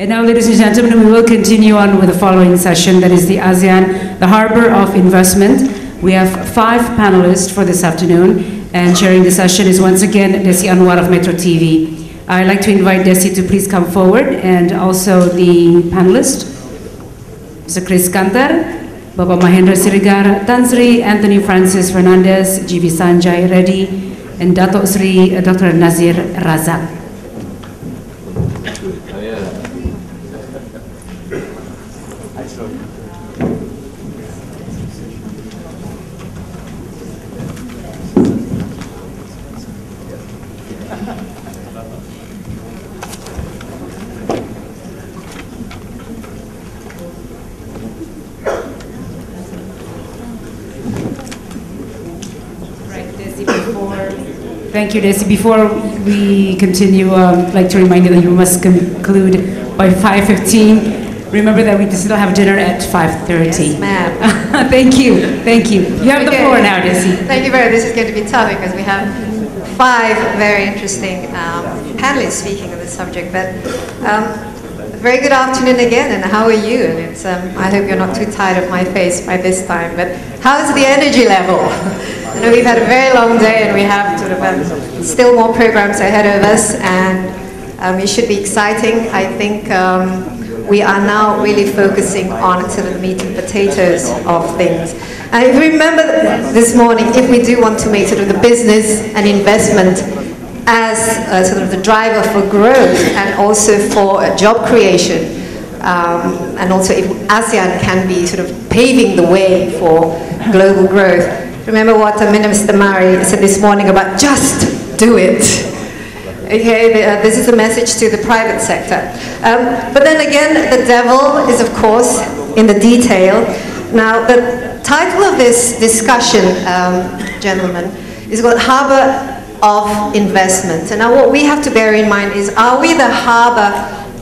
And now, ladies and gentlemen, we will continue on with the following session, that is the ASEAN, the Harbour of Investment. We have 5 panelists for this afternoon, and chairing the session is once again Desi Anwar of Metro TV. I'd like to invite Desi to please come forward, and also the panelists, Mr. Chris Kanter, Bapak Mahendrasiregar, Tan Sri Anthony Francis Fernandes, GV Sanjay, Reddy, and Dato Sri Dr. Nazir Razak. Thank you, Desi. Before we continue, I'd like to remind you that you must conclude by 5:15. Remember that we still have dinner at 5:30. Yes, ma'am. Thank you. Thank you. You have the floor now, Desi. Thank you very much. This is going to be tough because we have 5 very interesting panelists speaking on this subject. But very good afternoon again, and how are you? And it's, I hope you're not too tired of my face by this time. But how's the energy level? I know we've had a very long day, and we have sort of still more programs ahead of us, and it should be exciting. I think we are now really focusing on sort of the meat and potatoes of things. And if you remember this morning, if we do want to make sort of the business and investment as sort of the driver for growth and also for job creation, and also if ASEAN can be sort of paving the way for global growth. Remember what Minister Mari said this morning about just do it. Okay, this is a message to the private sector. But then again, the devil is of course in the detail. Now, the title of this discussion, gentlemen, is called Harbour of Investment. And now what we have to bear in mind is, are we the harbour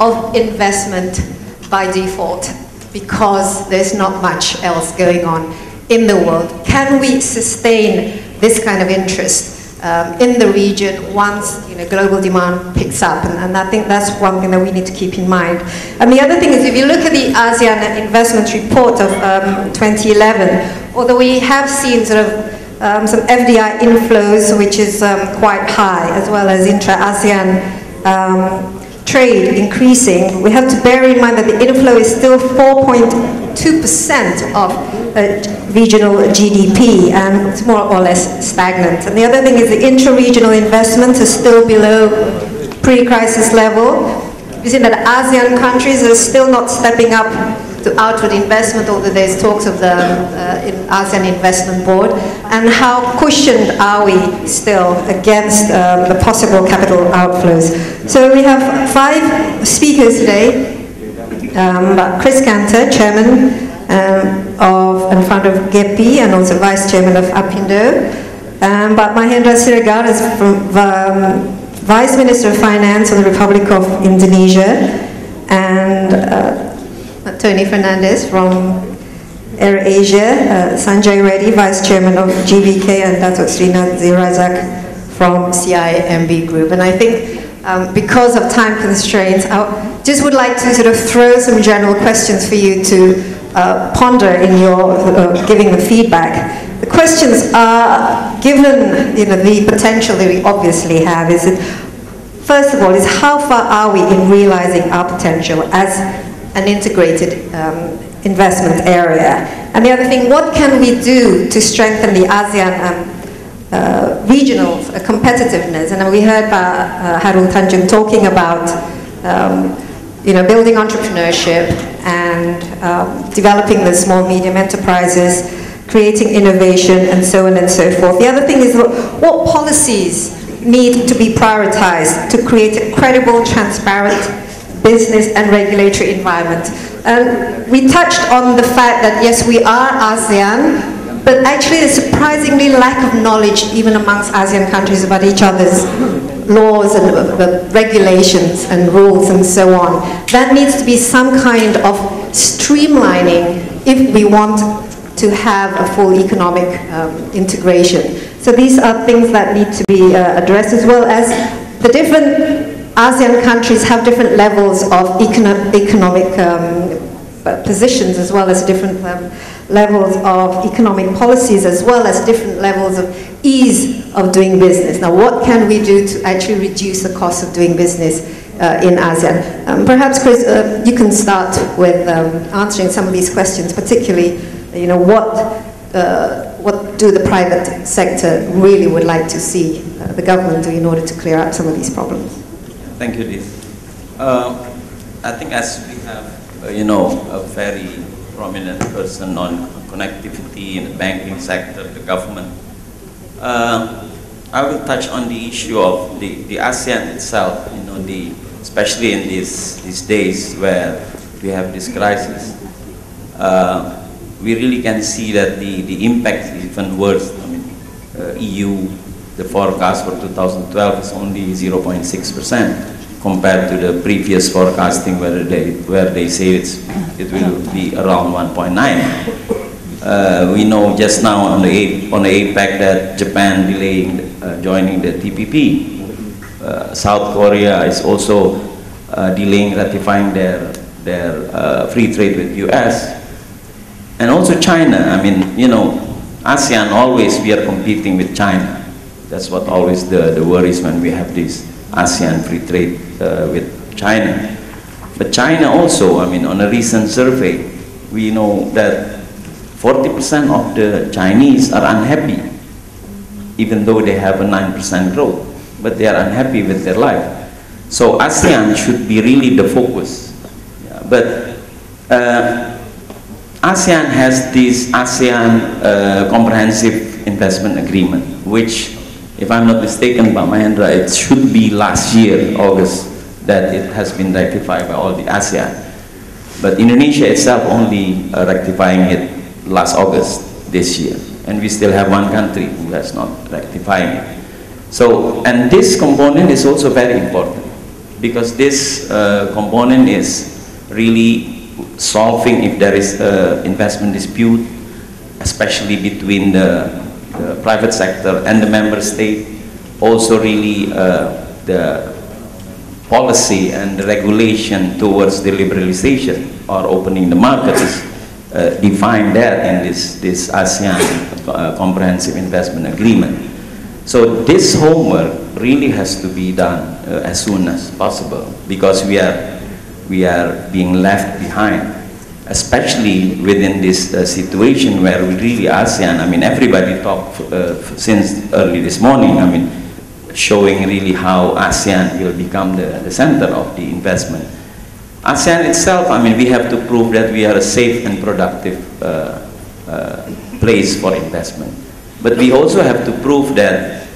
of investment by default? Because there's not much else going on in the world. Can we sustain this kind of interest in the region once global demand picks up? And I think that's one thing that we need to keep in mind. And the other thing is, if you look at the ASEAN Investment Report of 2011, although we have seen sort of some FDI inflows, which is quite high, as well as intra-ASEAN trade increasing, we have to bear in mind that the inflow is still 4.2% of regional GDP, and it's more or less stagnant. And the other thing is the intra-regional investment is still below pre-crisis level. You see that ASEAN countries are still not stepping up to outward investment, although there's talks of the ASEAN Investment Board. And how cushioned are we still against the possible capital outflows? So we have 5 speakers today. Chris Kanter, Chairman of and founder of GEPI, and also Vice Chairman of APINDO. But MahendraSiregar is Vice Minister of Finance of the Republic of Indonesia, and Tony Fernandes from AirAsia, Sanjay Reddy, Vice Chairman of GBK, and Dato Sri Nazir Razak from CIMB Group. And I think because of time constraints, I just would like to sort of throw some general questions for you to ponder in your giving the feedback. The questions are, given the potential that we obviously have, is it, first of all, is how far are we in realizing our potential as an integrated investment area? And the other thing, what can we do to strengthen the ASEAN regional competitiveness? And we heard Harul Tanjung talking about building entrepreneurship and developing the small medium enterprises, creating innovation, and so on and so forth. The other thing is, what policies need to be prioritized to create a credible, transparent business and regulatory environment? And we touched on the fact that yes, we are ASEAN, but actually there's surprisingly lack of knowledge even amongst ASEAN countries about each other's laws and regulations and rules and so on. That needs to be some kind of streamlining if we want to have a full economic integration. So these are things that need to be addressed, as well as the different ASEAN countries have different levels of economic positions, as well as different levels of economic policies, as well as different levels of ease of doing business. Now, what can we do to actually reduce the cost of doing business in ASEAN? Perhaps, Chris, you can start with answering some of these questions, particularly, what do the private sector really would like to see the government do in order to clear up some of these problems? Thank you, Desi. I think as we have, a very prominent person on connectivity in the banking sector, the government, I will touch on the issue of the ASEAN itself, especially in these days where we have this crisis. We really can see that the impact is even worse. I mean, EU, the forecast for 2012 is only 0.6% compared to the previous forecasting where they say it will be around 1.9. We know just now on the APEC that Japan delaying joining the TPP. South Korea is also delaying ratifying their free trade with US. And also China. I mean, ASEAN always we are competing with China. That's what always the worries when we have this ASEAN free trade with China. But China also, I mean, on a recent survey, we know that 40% of the Chinese are unhappy, even though they have a 9% growth, but they are unhappy with their life. So ASEAN should be really the focus. Yeah, but ASEAN has this ASEAN Comprehensive Investment Agreement, which, if I'm not mistaken, by Mahendra, it should be last year, August, that it has been ratified by all the ASEAN. But Indonesia itself only rectifying it last August this year. And we still have one country who has not ratifying it. So, and this component is also very important, because this component is really solving if there is an investment dispute, especially between the private sector and the member state. Also really the policy and the regulation towards the liberalization or opening the market is defined there in this ASEAN Comprehensive Investment Agreement. So this homework really has to be done as soon as possible, because we are being left behind, especially within this situation where we really ASEAN, I mean, everybody talked since early this morning, I mean, showing really how ASEAN will become the center of the investment. ASEAN itself, I mean, we have to prove that we are a safe and productive place for investment. But we also have to prove that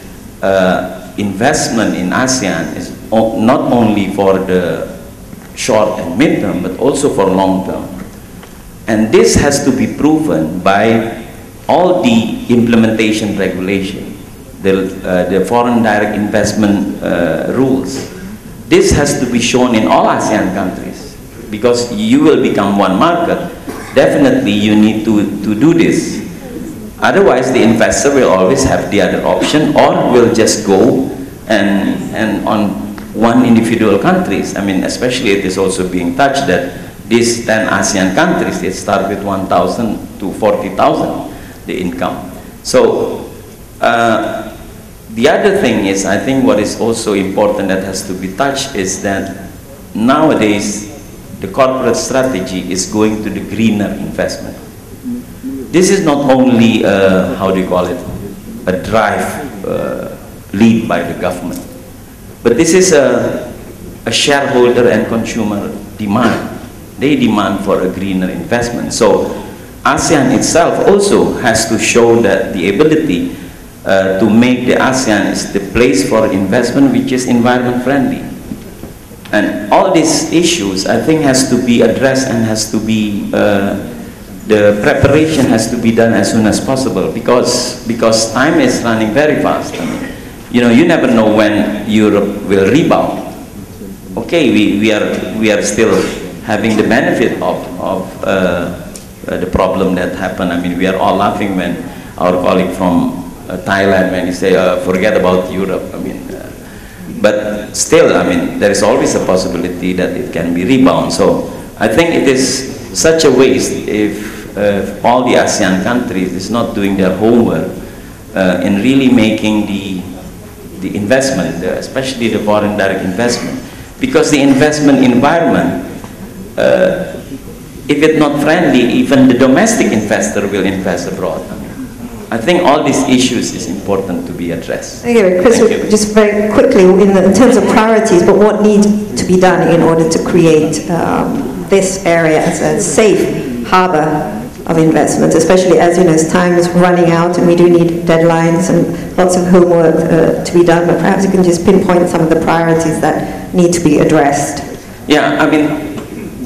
investment in ASEAN is not only for the short and mid-term, but also for long-term. And this has to be proven by all the implementation regulation, the foreign direct investment rules. This has to be shown in all ASEAN countries, because you will become one market. Definitely you need to do this. Otherwise the investor will always have the other option, or will just go and on one individual countries. I mean, especially it is also being touched that these 10 ASEAN countries, it start with 1,000 to 40,000, the income. So the other thing is, I think what is also important that has to be touched is that nowadays the corporate strategy is going to the greener investment. This is not only, how do you call it, a drive lead by the government, but this is a shareholder and consumer demand. They demand for a greener investment. So ASEAN itself also has to show that the ability to make the ASEAN is the place for investment which is environment friendly. And all these issues, I think, has to be addressed and has to be, the preparation has to be done as soon as possible, because time is running very fast. I mean, you never know when Europe will rebound. Okay, we are still having the benefit of the problem that happened. I mean, we are all laughing when our colleague from Thailand, when he say, forget about Europe. I mean, But still, I mean, there is always a possibility that it can be rebound. So I think it is such a waste if all the ASEAN countries is not doing their homework in really making the investment, especially the foreign direct investment. Because the investment environment, if it's not friendly, even the domestic investor will invest abroad. I think all these issues is important to be addressed. Okay, Chris, just very quickly, in terms of priorities, but what needs to be done in order to create this area as a safe harbor of investment, especially as you know, as time is running out and we do need deadlines and lots of homework to be done, but perhaps you can just pinpoint some of the priorities that need to be addressed. Yeah, I mean,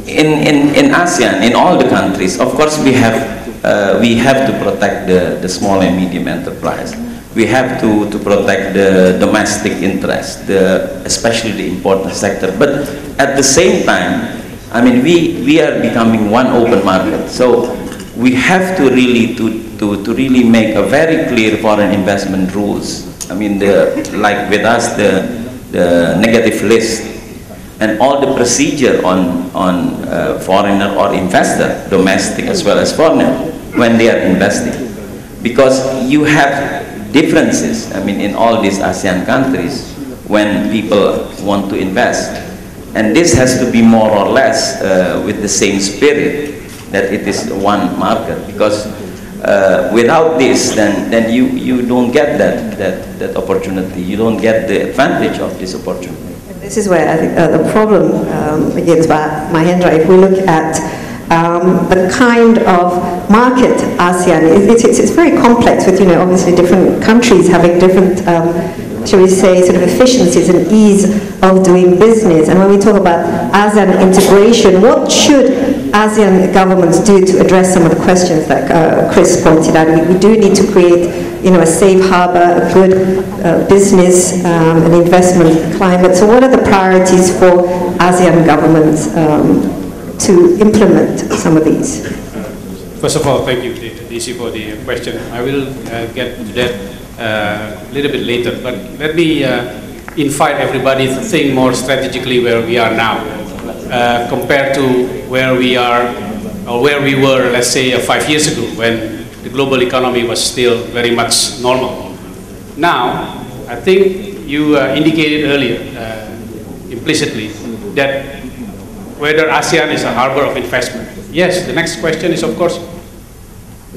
in ASEAN, in all the countries, of course we have to protect the small and medium enterprise. We have to protect the domestic interest, especially the important sector. But at the same time, I mean, we are becoming one open market. So we have to really make a very clear foreign investment rules. I mean, like with us, the negative list and all the procedure on foreigner or investor, domestic as well as foreigner, when they are investing. Because you have differences, I mean, in all these ASEAN countries when people want to invest. And this has to be more or less with the same spirit that it is one market. Because without this, then you don't get that opportunity. You don't get the advantage of this opportunity. This is where I think the problem begins, Mahendra. If we look at the kind of market ASEAN, it's very complex with, you know, obviously different countries having different, shall we say, sort of efficiencies and ease of doing business. And when we talk about ASEAN integration, what should ASEAN governments do to address some of the questions that Chris pointed out? We do need to create, you know, a safe harbor, a good business and investment climate. So what are the priorities for ASEAN governments to implement some of these? First of all, thank you, Desi, for the question. I will get to that a little bit later, but let me invite everybody to think more strategically where we are now compared to where we are or where we were, let's say, 5 years ago when the global economy was still very much normal. Now, I think you indicated earlier, implicitly, that whether ASEAN is a harbor of investment. Yes, the next question is, of course,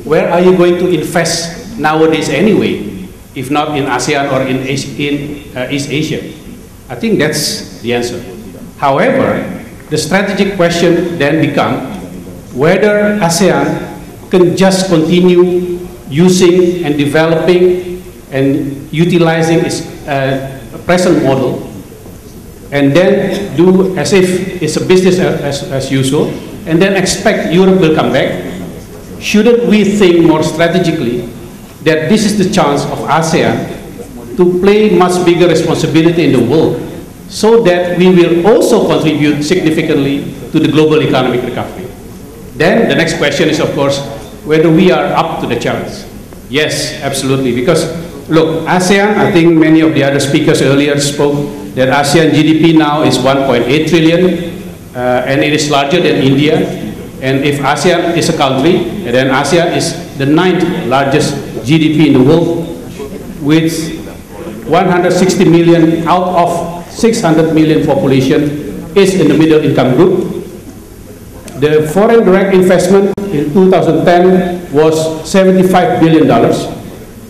where are you going to invest nowadays anyway, if not in ASEAN or in East Asia? I think that's the answer. However, the strategic question then becomes whether ASEAN can just continue using and developing and utilizing its present model and then do as if it's a business as usual and then expect Europe will come back. Shouldn't we think more strategically that this is the chance of ASEAN to play much bigger responsibility in the world so that we will also contribute significantly to the global economic recovery? Then the next question is, of course, whether we are up to the challenge. Yes, absolutely, because look, ASEAN, I think many of the other speakers earlier spoke that ASEAN GDP now is 1.8 trillion and it is larger than India. And if ASEAN is a country, then ASEAN is the 9th largest GDP in the world with 160 million out of 600 million population is in the middle income group. The foreign direct investment in 2010 was $75 billion,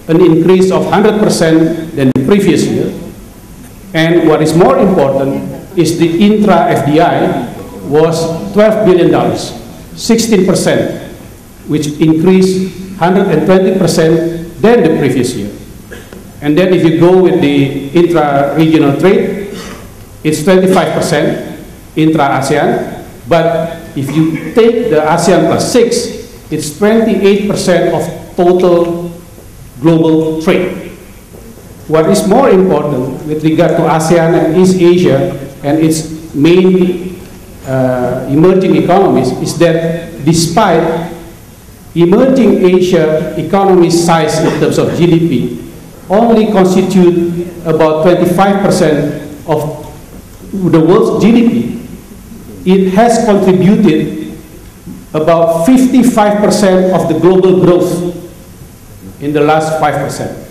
an increase of 100% than the previous year. And what is more important is the intra-FDI was $12 billion, 16%, which increased 120% than the previous year. And then if you go with the intra-regional trade, it's 25% intra-ASEAN, but if you take the ASEAN plus 6, it's 28% of total global trade. What is more important with regard to ASEAN and East Asia and its main emerging economies is that despite emerging Asia economy size in terms of GDP only constitute about 25% of the world's GDP, it has contributed about 55% of the global growth in the last 5%.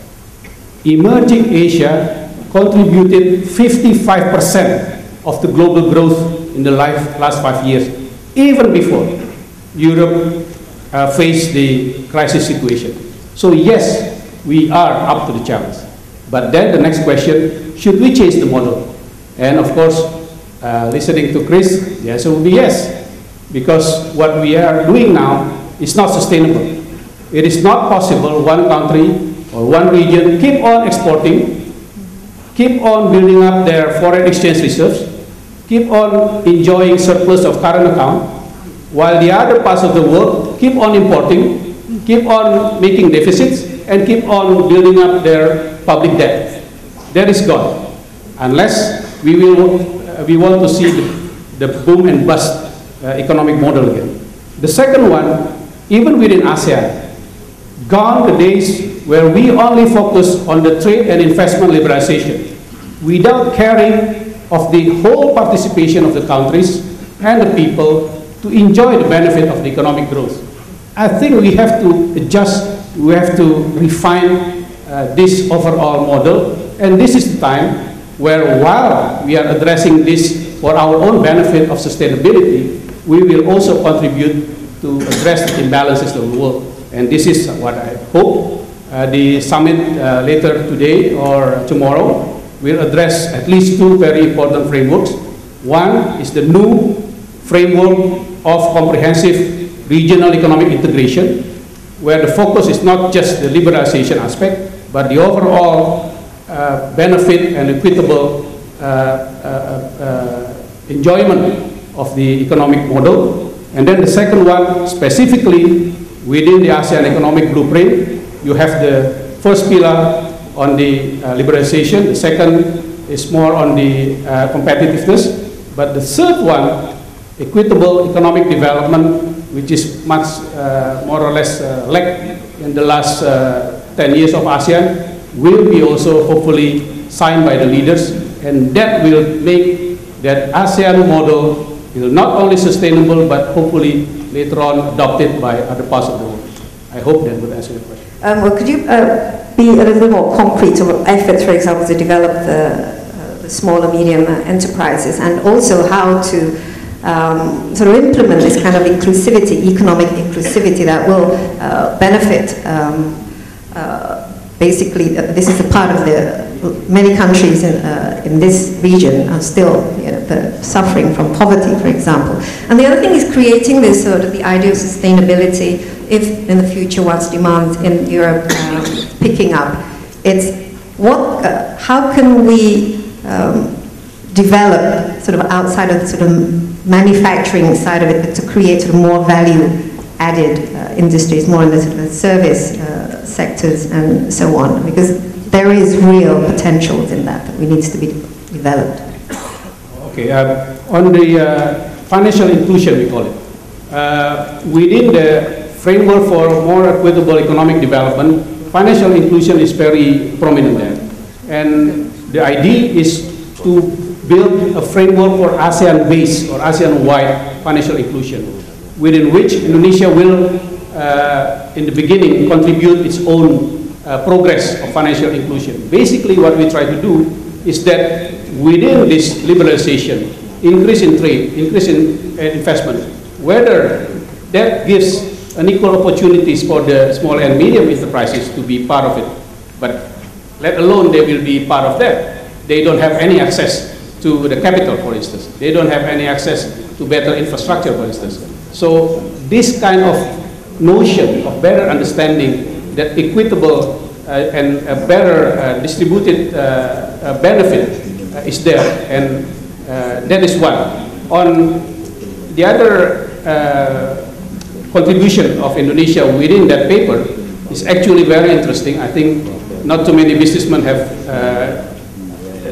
Emerging Asia contributed 55% of the global growth in the last 5 years, even before Europe faced the crisis situation. So yes, we are up to the challenge. But then the next question, should we change the model? And of course, listening to Chris, the answer will be yes. Because what we are doing now is not sustainable. It is not possible one country or one region keep on exporting, keep on building up their foreign exchange reserves, keep on enjoying surplus of current account, while the other parts of the world keep on importing, keep on making deficits, and keep on building up their public debt. That is gone. Unless we want to see the boom and bust economic model again. The second one, even within ASEAN, gone the days where we only focus on the trade and investment liberalization without caring of the whole participation of the countries and the people to enjoy the benefit of the economic growth. I think we have to adjust, we have to refine this overall model, and this is the time where, while we are addressing this for our own benefit of sustainability, we will also contribute to address the imbalances of the world. And this is what I hope the summit later today or tomorrow will address at least two very important frameworks. One is the new framework of comprehensive regional economic integration, where the focus is not just the liberalization aspect, but the overall benefit and equitable enjoyment of the economic model. And then the second one, specifically within the ASEAN economic blueprint, you have the first pillar on the liberalization, the second is more on the competitiveness, but the third one, equitable economic development, which is much more or less lacked in the last 10 years of ASEAN, will be also hopefully signed by the leaders, and that will make that ASEAN model will not only sustainable but hopefully later on adopted by other parts of the world. I hope that would answer your question. Well, could you be a little bit more concrete on efforts, for example, to develop the small and medium enterprises, and also how to sort of implement this kind of inclusivity, economic inclusivity that will benefit basically, this is a part of the many countries in this region are still suffering from poverty, for example. And the other thing is creating this sort of the idea of sustainability. If in the future, once demand in Europe picking up, it's what? How can we develop sort of outside of the sort of manufacturing side of it, but to create sort of more value-added industries, more in the sort of service sectors and so on, because there is real potential in that we needs to be developed. Okay, on the financial inclusion, we call it. Within the framework for more equitable economic development, financial inclusion is very prominent there. And the idea is to build a framework for ASEAN-BIS or ASEAN-wide financial inclusion, within which Indonesia will, in the beginning, contribute its own progress of financial inclusion. Basically, what we try to do is that within this liberalization, increase in trade, increase in investment, whether that gives an equal opportunities for the small and medium enterprises to be part of it, but let alone they will be part of that. They don't have any access to the capital, for instance. They don't have any access to better infrastructure, for instance. So this kind of notion of better understanding that equitable and a better distributed benefit is there, and that is one. On the other contribution of Indonesia within that paper is actually very interesting. I think not too many businessmen have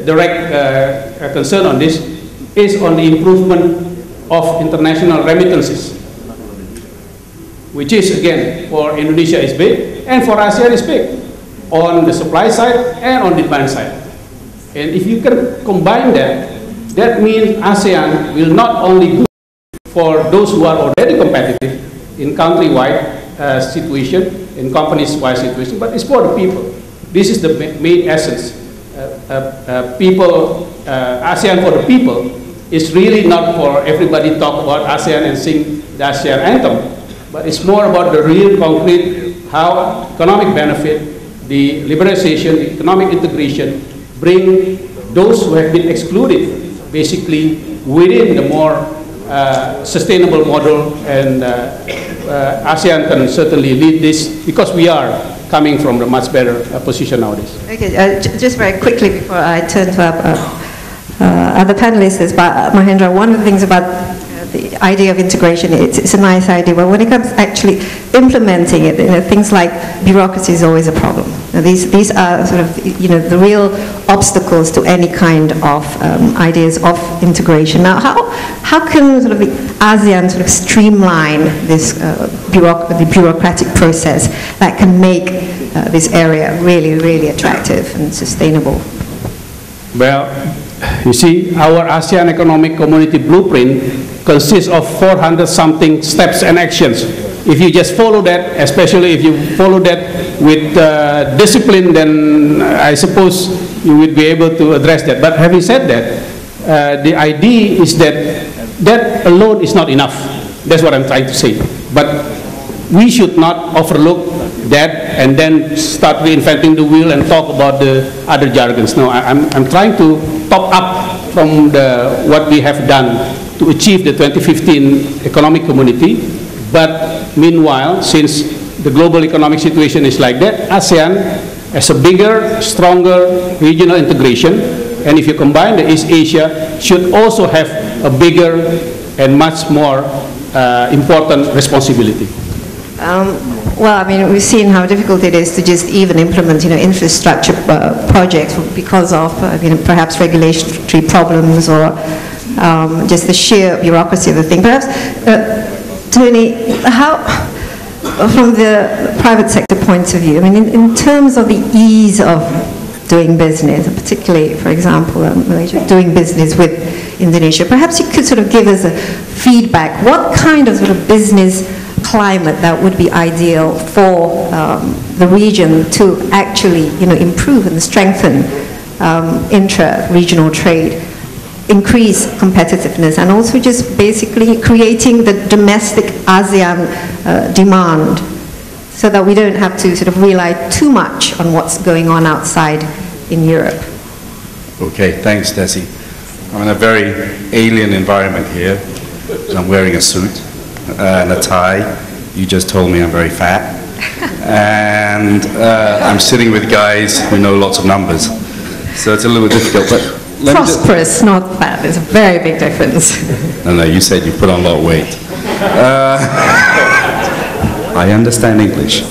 direct concern on this, is on the improvement of international remittances, which is, again, for Indonesia is big, and for ASEAN is big, on the supply side and on the demand side. And if you can combine that, that means ASEAN will not only good for those who are already competitive in country-wide situation, in companies-wide situation, but it's for the people. This is the main essence. ASEAN for the people is really not for everybody talk about ASEAN and sing the ASEAN anthem, but it's more about the real concrete, how economic benefit, the liberalization, the economic integration bring those who have been excluded basically within the more sustainable model, and ASEAN can certainly lead this because we are coming from a much better position nowadays. Okay, just very quickly before I turn to other panelists, but Mahendra, one of the things about the idea of integration, it's a nice idea, but when it comes to actually implementing it, things like bureaucracy is always a problem. Now, these are sort of, the real obstacles to any kind of ideas of integration. Now, how can sort of the ASEAN sort of streamline this the bureaucratic process that can make this area really, really attractive and sustainable? Well, you see, our ASEAN Economic Community Blueprint consists of 400-something steps and actions. If you just follow that, especially if you follow that with discipline, then I suppose you would be able to address that. But having said that, the idea is that that alone is not enough. That's what I'm trying to say. But we should not overlook that and then start reinventing the wheel and talk about the other jargons. No, I'm trying to top up from what we have done to achieve the 2015 economic community. But meanwhile, since the global economic situation is like that, ASEAN has a bigger, stronger regional integration, and if you combine the East Asia, should also have a bigger and much more important responsibility. Well, I mean, we've seen how difficult it is to just even implement, infrastructure projects because of, perhaps regulatory problems or just the sheer bureaucracy of the thing. Perhaps, Tony, how, from the private sector point of view, I mean, in terms of the ease of doing business, particularly, for example, Malaysia, doing business with Indonesia, perhaps you could sort of give us a feedback. What kind of sort of business climate that would be ideal for the region to actually, improve and strengthen intra-regional trade, increase competitiveness, and also just basically creating the domestic ASEAN demand, so that we don't have to sort of rely too much on what's going on outside in Europe. Okay, thanks, Desi. I'm in a very alien environment here. I'm wearing a suit and a tie. You just told me I'm very fat. And I'm sitting with guys who know lots of numbers. So it's a little bit difficult. But prosperous, not fat. There's a very big difference. No, you said you put on a lot of weight. I understand English.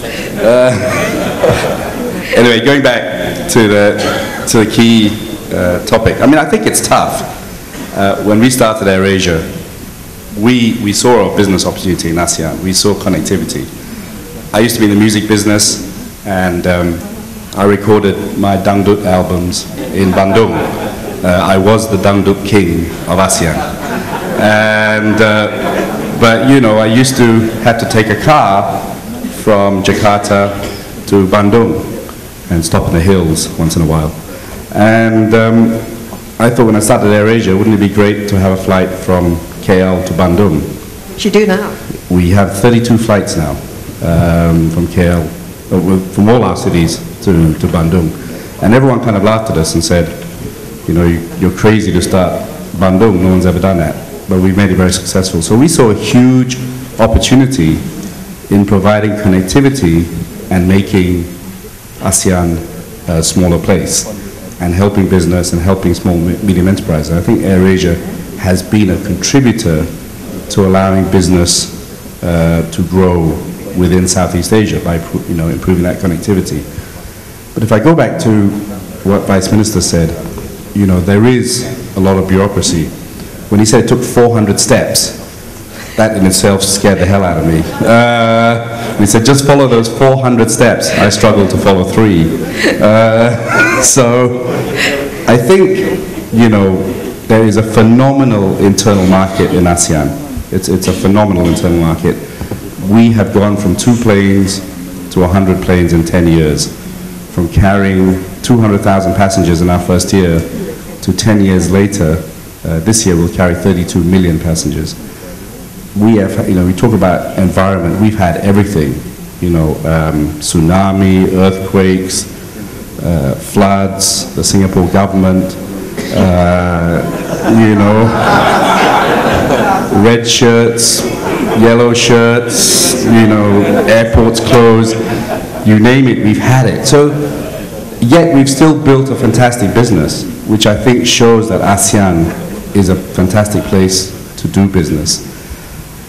Anyway, going back to the key topic. I mean, I think it's tough. When we started AirAsia, we saw a business opportunity in ASEAN. We saw connectivity. I used to be in the music business, and I recorded my Dangdut albums in Bandung. I was the Dangdut king of ASEAN. And, but I used to have to take a car from Jakarta to Bandung and stop in the hills once in a while. And I thought when I started AirAsia, wouldn't it be great to have a flight from KL to Bandung? You do now. We have 32 flights now from KL, from all our cities to Bandung. And everyone kind of laughed at us and said, you're crazy to start Bandung, no one's ever done that. But we made it very successful. So we saw a huge opportunity in providing connectivity and making ASEAN a smaller place, and helping business and helping small medium enterprises. I think AirAsia has been a contributor to allowing business to grow within Southeast Asia by improving that connectivity. But if I go back to what Vice Minister said, there is a lot of bureaucracy. When he said it took 400 steps, that in itself scared the hell out of me. He said, just follow those 400 steps. I struggled to follow 3. So I think, you know, there is a phenomenal internal market in ASEAN. It's a phenomenal internal market. We have gone from 2 planes to 100 planes in 10 years, from carrying 200,000 passengers in our first year to 10 years later, this year we'll carry 32 million passengers. We have, you know, we talk about environment, we've had everything, you know, tsunami, earthquakes, floods, the Singapore government, you know, red shirts, yellow shirts, you know, airports closed, you name it, we've had it. So, yet we've still built a fantastic business, which I think shows that ASEAN is a fantastic place to do business.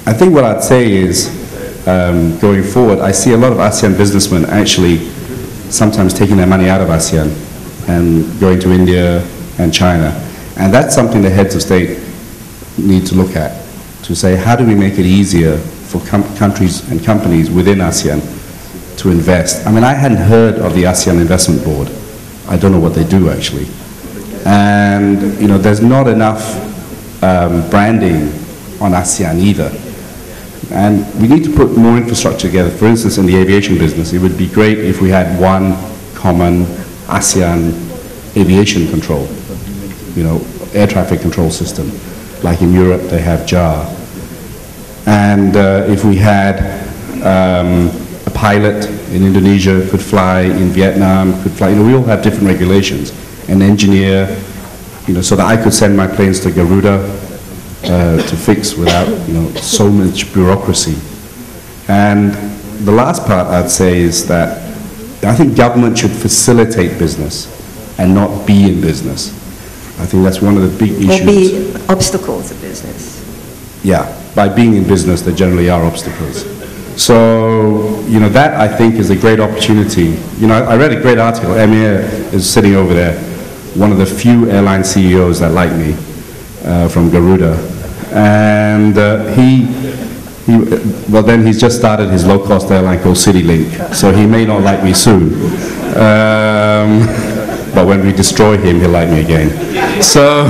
I think what I'd say is, going forward, I see a lot of ASEAN businessmen actually sometimes taking their money out of ASEAN and going to India and China. And that's something the heads of state need to look at, to say, how do we make it easier for countries and companies within ASEAN to invest? I mean, I hadn't heard of the ASEAN Investment Board. I don't know what they do, actually. And, you know, there's not enough branding on ASEAN either. And we need to put more infrastructure together. For instance, in the aviation business, it would be great if we had one common ASEAN aviation control, you know, air traffic control system. Like in Europe, they have JAR. And if we had a pilot in Indonesia could fly, in Vietnam could fly, you know, we all have different regulations. An engineer, you know, so that I could send my planes to Garuda to fix without, you know, so much bureaucracy. And the last part I'd say is that I think government should facilitate business and not be in business. I think that's one of the big issues. Or be obstacles to business. Yeah, by being in business, there generally are obstacles. So, you know, that I think is a great opportunity. You know, I read a great article. Emir is sitting over there, one of the few airline CEOs that like me, from Garuda. And well, then he's just started his low-cost airline called CityLink, so he may not like me soon. But when we destroy him, he'll like me again. So,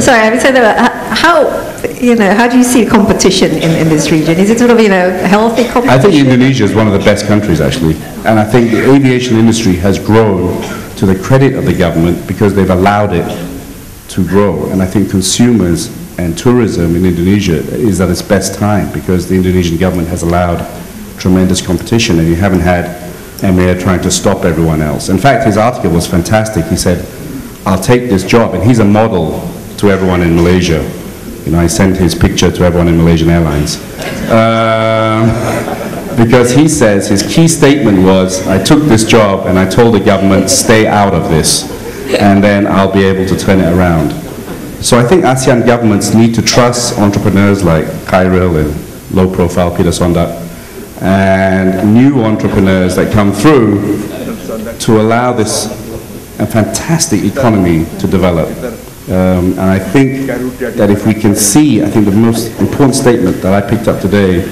sorry, I would say that how do you see competition in this region? Is it sort of, you know, healthy competition? I think Indonesia is one of the best countries, actually. And I think the aviation industry has grown to the credit of the government because they've allowed it to grow. And I think consumers and tourism in Indonesia is at its best time because the Indonesian government has allowed tremendous competition, and you haven't had Emir trying to stop everyone else. In fact, his article was fantastic. He said, I'll take this job, and he's a model to everyone in Malaysia. You know, I sent his picture to everyone in Malaysian Airlines. Because he says his key statement was, I took this job and I told the government, stay out of this, and then I'll be able to turn it around. So I think ASEAN governments need to trust entrepreneurs like Khairil and low-profile Peter Sondak, and new entrepreneurs that come through to allow this a fantastic economy to develop. And I think that if we can see, I think the most important statement that I picked up today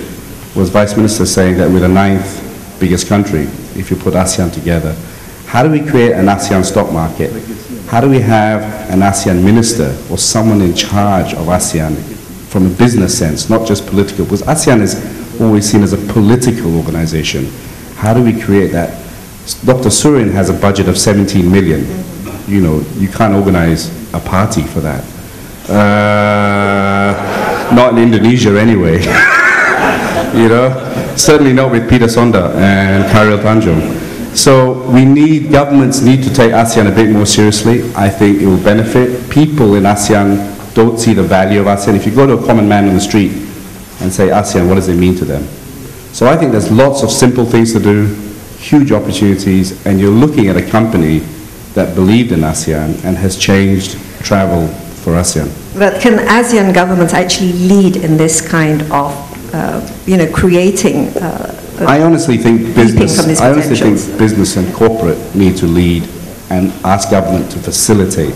was Vice Minister saying that we're the 9th biggest country if you put ASEAN together. How do we create an ASEAN stock market? How do we have an ASEAN minister or someone in charge of ASEAN from a business sense, not just political? Because ASEAN is always seen as a political organization. How do we create that? Dr. Surin has a budget of 17 million. You know, you can't organize a party for that. Not in Indonesia anyway. You know, certainly not with Peter Sonda and Khairil Tanjung. So governments need to take ASEAN a bit more seriously. I think it will benefit. People in ASEAN don't see the value of ASEAN. If you go to a common man on the street and say ASEAN, what does it mean to them? So I think there's lots of simple things to do, huge opportunities, and you're looking at a company that believed in ASEAN and has changed travel for ASEAN. But can ASEAN governments actually lead in this kind of, you know, creating? I honestly think business and corporate need to lead and ask government to facilitate.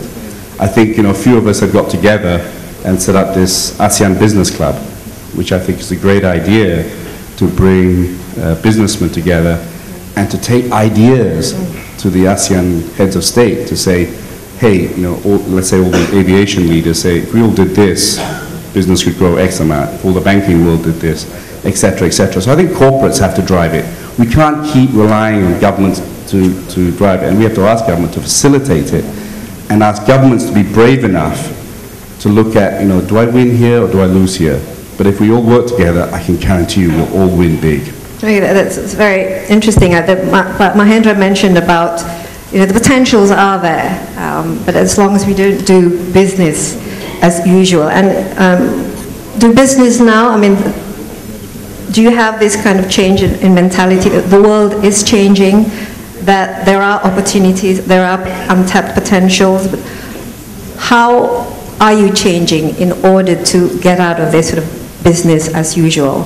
I think, you know, a few of us have got together and set up this ASEAN Business Club, which I think is a great idea to bring businessmen together and to take ideas to the ASEAN heads of state to say, hey, you know, let's say all the aviation leaders say, if we all did this, business could grow X amount. If all the banking world did this, et cetera, et cetera. So I think corporates have to drive it. We can't keep relying on governments to drive it, and we have to ask government to facilitate it, and ask governments to be brave enough to look at, you know, do I win here or do I lose here? But if we all work together, I can guarantee you we'll all win big. Okay, that's very interesting. Mahendra mentioned about, you know, the potentials are there, but as long as we don't do business as usual. And do business now, I mean, do you have this kind of change in mentality that the world is changing, that there are opportunities, there are untapped potentials, but how are you changing in order to get out of this sort of business as usual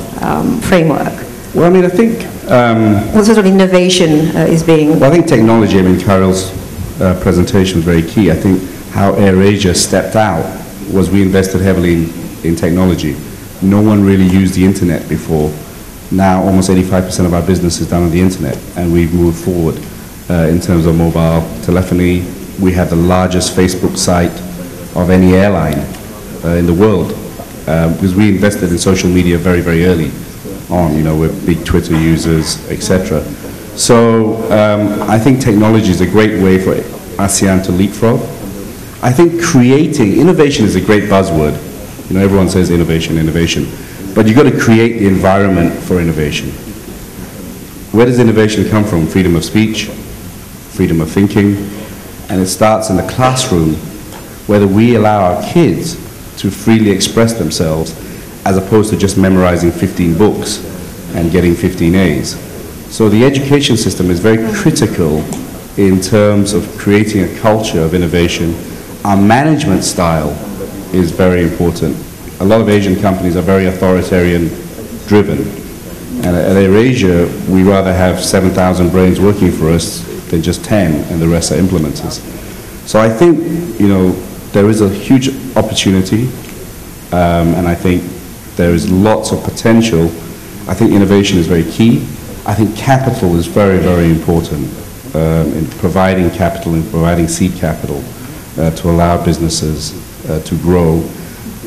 framework? Well, I mean, I think... what sort of innovation is being... Well, I think technology, I mean, Carol's presentation was very key. I think how AirAsia stepped out was we invested heavily in technology. No one really used the internet before. Now, almost 85% of our business is done on the internet, and we've moved forward in terms of mobile telephony. We have the largest Facebook site of any airline in the world, because we invested in social media very, very early on. You know, we're big Twitter users, etc. So I think technology is a great way for ASEAN to leapfrog. I think creating, innovation is a great buzzword. You know, everyone says innovation, innovation. But you've got to create the environment for innovation. Where does innovation come from? Freedom of speech, freedom of thinking, and it starts in the classroom, whether we allow our kids to freely express themselves as opposed to just memorizing 15 books and getting 15 A's. So the education system is very critical in terms of creating a culture of innovation. Our management style is very important. A lot of Asian companies are very authoritarian driven. And at AirAsia, we rather have 7,000 brains working for us than just 10, and the rest are implementers. So I think, you know, there is a huge opportunity, and I think there is lots of potential. I think innovation is very key. I think capital is very, very important in providing capital and providing seed capital to allow businesses to grow.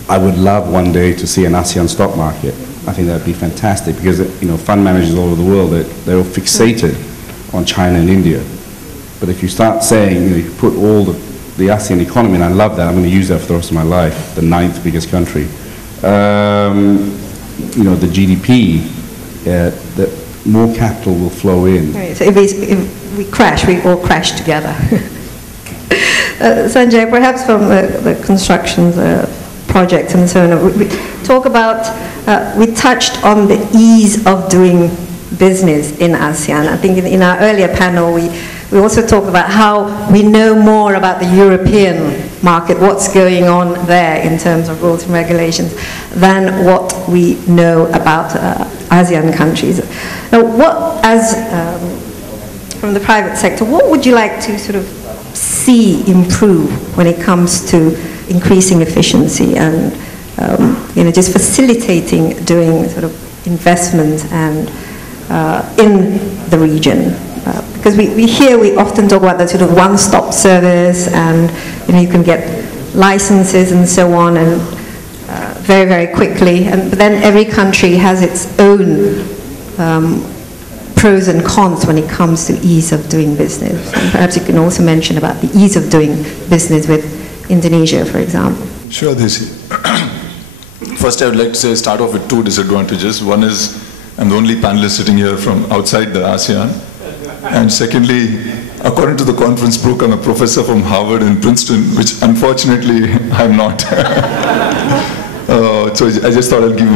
I would love one day to see an ASEAN stock market. I think that would be fantastic because, you know, fund managers all over the world, they're all fixated on China and India. But if you start saying, you know, you put all the ASEAN economy, and I love that, I'm going to use that for the rest of my life, the 9th biggest country. You know, the GDP, that more capital will flow in. Right, so if we crash, we all crash together. Sanjay, perhaps from the construction project and so on, we talk about, we touched on the ease of doing business in ASEAN. I think in our earlier panel, we also talked about how we know more about the European market, what's going on there in terms of rules and regulations, than what we know about ASEAN countries. Now, from the private sector, what would you like to sort of see improve when it comes to increasing efficiency and you know, just facilitating doing sort of investment and in the region? Because we often talk about the sort of one-stop service, and you know, you can get licenses and so on, and very, very quickly. But then every country has its own pros and cons when it comes to ease of doing business. And perhaps you can also mention about the ease of doing business with Indonesia, for example. Sure, Desi. First, I would like to start off with two disadvantages. One is I'm the only panelist sitting here from outside the ASEAN. And secondly, according to the conference book, I'm a professor from Harvard and Princeton, which unfortunately I'm not. So I just thought I'd give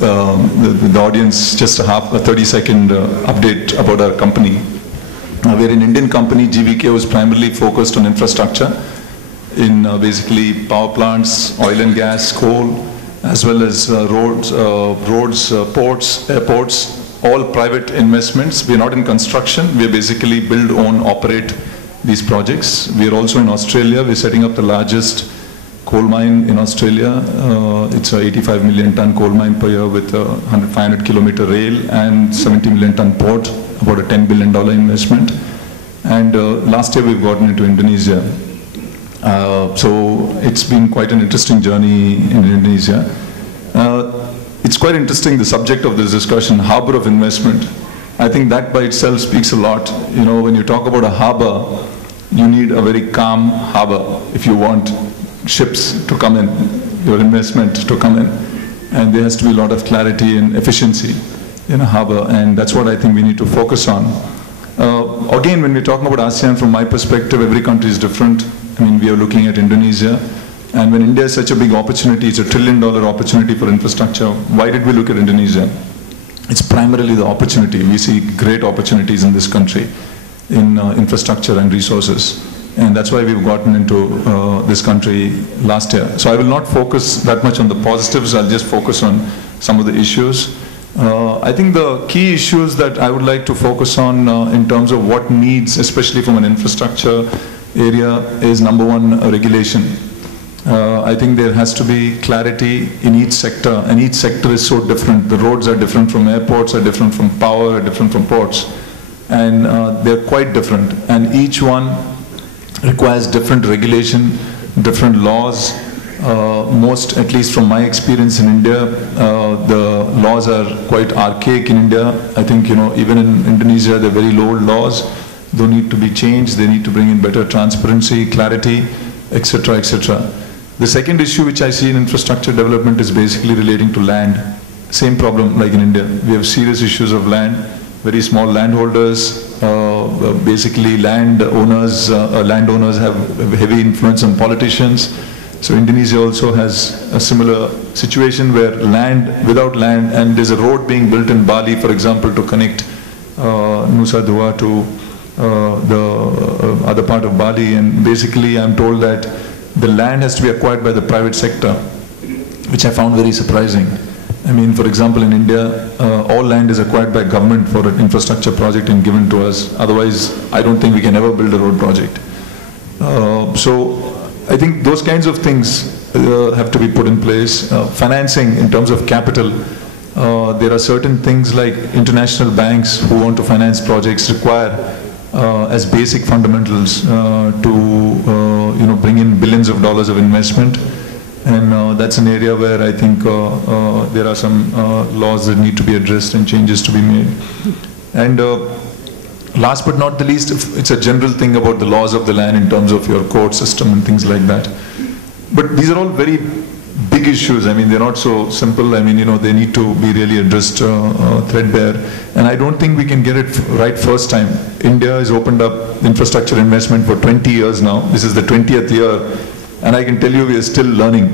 the audience just a 30-second update about our company. We're an Indian company. GVK was primarily focused on infrastructure in basically power plants, oil and gas, coal, as well as roads, ports, airports, all private investments. We're not in construction. We basically build, own, operate these projects. We're also in Australia. We're setting up the largest coal mine in Australia. It's a 85 million ton coal mine per year with a 500 kilometer rail and 70 million ton port, about a $10 billion investment. And last year we've gotten into Indonesia. So it's been quite an interesting journey in Indonesia. It's quite interesting, the subject of this discussion, harbor of investment. I think that by itself speaks a lot. You know, when you talk about a harbor, you need a very calm harbor if you want ships to come in, your investment to come in. And there has to be a lot of clarity and efficiency in a harbor, and that's what I think we need to focus on. Again, when we're talking about ASEAN, from my perspective, every country is different. I mean, we are looking at Indonesia, and when India is such a big opportunity, it's $1 trillion opportunity for infrastructure. Why did we look at Indonesia? It's primarily the opportunity. We see great opportunities in this country in infrastructure and resources. And that's why we've gotten into this country last year. So I will not focus that much on the positives. I'll just focus on some of the issues. I think the key issues that I would like to focus on in terms of what needs, especially from an infrastructure area, is number one, regulation. I think there has to be clarity in each sector, and each sector is so different. The roads are different from airports, are different from power, are different from ports, and they're quite different. And each one requires different regulation, different laws. Most, at least from my experience in India, the laws are quite archaic in India. I think, you know, even in Indonesia, they're very old laws. They need to be changed. They need to bring in better transparency, clarity, etc., etc. The second issue which I see in infrastructure development is basically relating to land. Same problem like in India. We have serious issues of land, very small landholders, basically landowners have heavy influence on politicians. So Indonesia also has a similar situation where without land, and there's a road being built in Bali, for example, to connect Nusa Dua to the other part of Bali, and basically I'm told that the land has to be acquired by the private sector, which I found very surprising. I mean, for example, in India, all land is acquired by government for an infrastructure project and given to us. Otherwise, I don't think we can ever build a road project. So I think those kinds of things have to be put in place. Financing in terms of capital, there are certain things like international banks who want to finance projects require as basic fundamentals to bring in billions of dollars of investment, and that's an area where I think there are some laws that need to be addressed and changes to be made. And last but not the least, it's a general thing about the laws of the land in terms of your court system and things like that. But these are all very big issues. I mean, they're not so simple. I mean, you know, they need to be really addressed threadbare. And I don't think we can get it right first time. India has opened up infrastructure investment for 20 years now. This is the 20th year. And I can tell you we are still learning.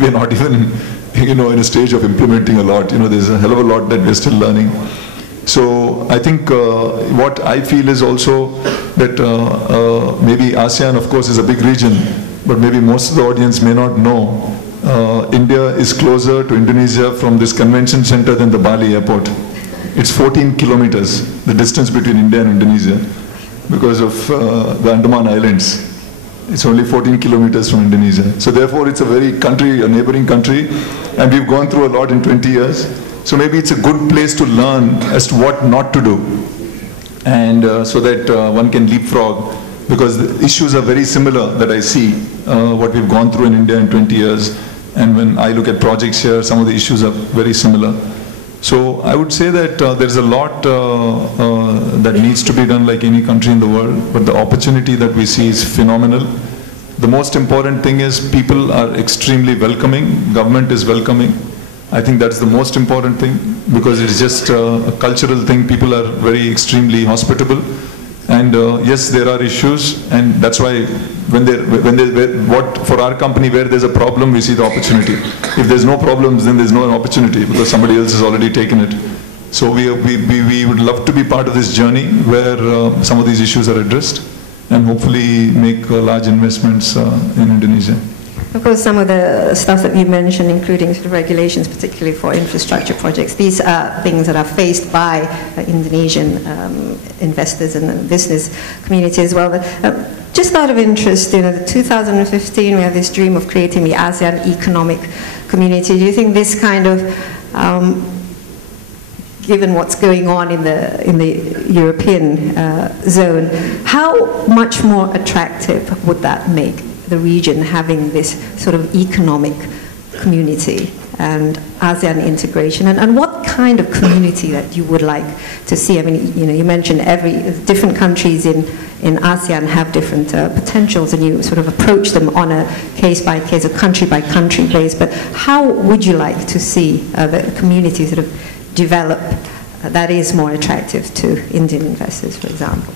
We're not even, you know, in a stage of implementing a lot. You know, there's a hell of a lot that we're still learning. So I think what I feel is also that maybe ASEAN, of course, is a big region, but maybe most of the audience may not know India is closer to Indonesia from this convention center than the Bali airport. It's 14 kilometers, the distance between India and Indonesia, because of the Andaman Islands. It's only 14 kilometers from Indonesia. So therefore it's a a neighboring country, and we've gone through a lot in 20 years. So maybe it's a good place to learn as to what not to do, and so that one can leapfrog, because the issues are very similar that I see, what we've gone through in India in 20 years, and when I look at projects here, some of the issues are very similar. So I would say that there's a lot that needs to be done like any country in the world, but the opportunity that we see is phenomenal. The most important thing is people are extremely welcoming, government is welcoming. I think that's the most important thing, because it's just a cultural thing. People are very extremely hospitable, and yes, there are issues, and that's why for our company, where there's a problem, we see the opportunity. If there's no problems, then there's no opportunity, because somebody else has already taken it. So we would love to be part of this journey where some of these issues are addressed, and hopefully make large investments in Indonesia. Of course, some of the stuff that you mentioned, including sort of regulations, particularly for infrastructure projects, these are things that are faced by Indonesian investors and the business community as well. Just out of interest, you know, 2015, we have this dream of creating the ASEAN economic community. Do you think this kind of given what's going on in the European zone, how much more attractive would that make the region, having this sort of economic community and ASEAN integration, and what kind of community that you would like to see? I mean, you mentioned different countries in ASEAN have different potentials, and you sort of approach them on a case-by-case or country-by-country base, but how would you like to see the community sort of develop that is more attractive to Indian investors, for example?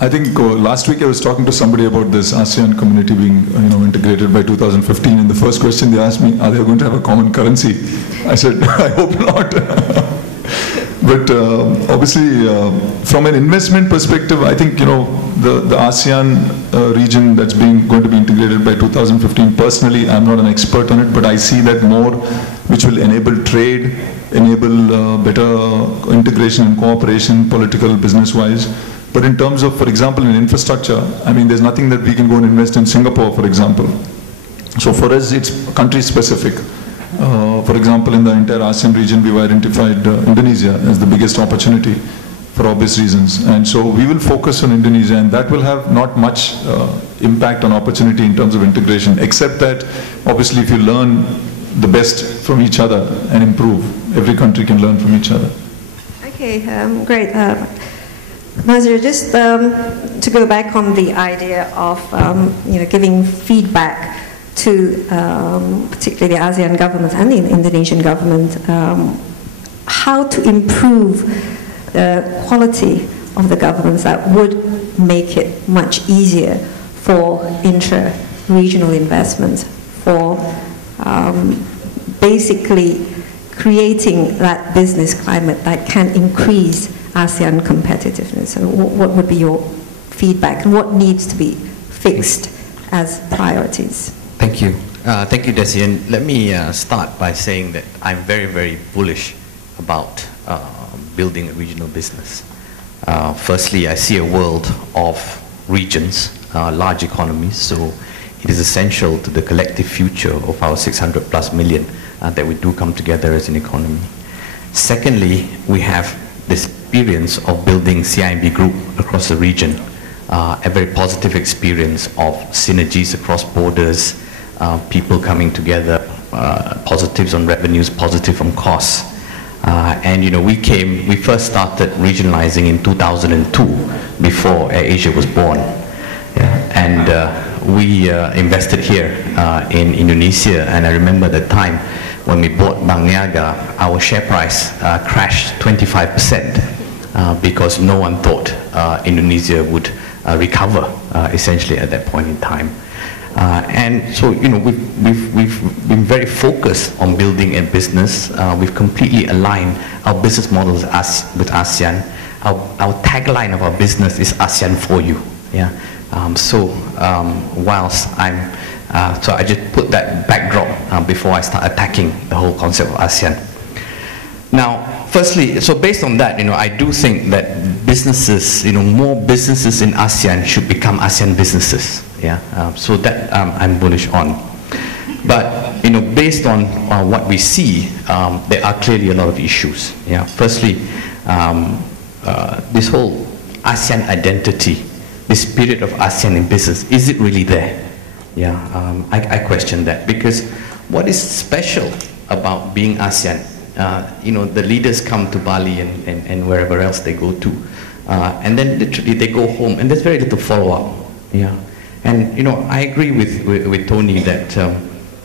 I think last week I was talking to somebody about this ASEAN community being integrated by 2015, and the first question they asked me, are they going to have a common currency? I said, I hope not. But obviously, from an investment perspective, I think the ASEAN region that's going to be integrated by 2015. Personally, I'm not an expert on it, but I see that more, which will enable trade, enable better integration and cooperation, political, business-wise. But in terms of, for example, in infrastructure, I mean, there's nothing that we can go and invest in Singapore, for example. So for us, it's country-specific. For example, in the entire ASEAN region, we've identified Indonesia as the biggest opportunity for obvious reasons. And so we will focus on Indonesia, and that will have not much impact on opportunity in terms of integration, except that, obviously, if you learn the best from each other and improve, every country can learn from each other. Okay, great. Nazir, just to go back on the idea of giving feedback to particularly the ASEAN government and the Indonesian government, how to improve the quality of the governments that would make it much easier for intra-regional investments, for basically creating that business climate that can increase ASEAN competitiveness. And what would be your feedback, and what needs to be fixed as priorities? Thank you. Thank you, Desi. And let me start by saying that I'm very, very bullish about building a regional business. Firstly, I see a world of regions, large economies, so it is essential to the collective future of our 600+ million that we do come together as an economy. Secondly, we have this experience of building CIMB Group across the region, a very positive experience of synergies across borders, people coming together, positives on revenues, positive on costs. And we first started regionalizing in 2002, before AirAsia was born. Yeah. And we invested here in Indonesia, and I remember the time when we bought Bank Niaga, our share price crashed 25% because no one thought Indonesia would recover essentially at that point in time. And so, we've been very focused on building a business. We've completely aligned our business models with ASEAN. Our tagline of our business is ASEAN for you. Yeah. Whilst so I just put that backdrop before I start attacking the whole concept of ASEAN. Now, firstly, so based on that, I do think that businesses, more businesses in ASEAN should become ASEAN businesses. Yeah, so that I'm bullish on. But based on what we see, there are clearly a lot of issues. Yeah, firstly, this whole ASEAN identity, this spirit of ASEAN in business, is it really there? Yeah, I question that, because what is special about being ASEAN? The leaders come to Bali and wherever else they go to, and then literally they go home, and there's very little follow-up. Yeah, and I agree with Tony that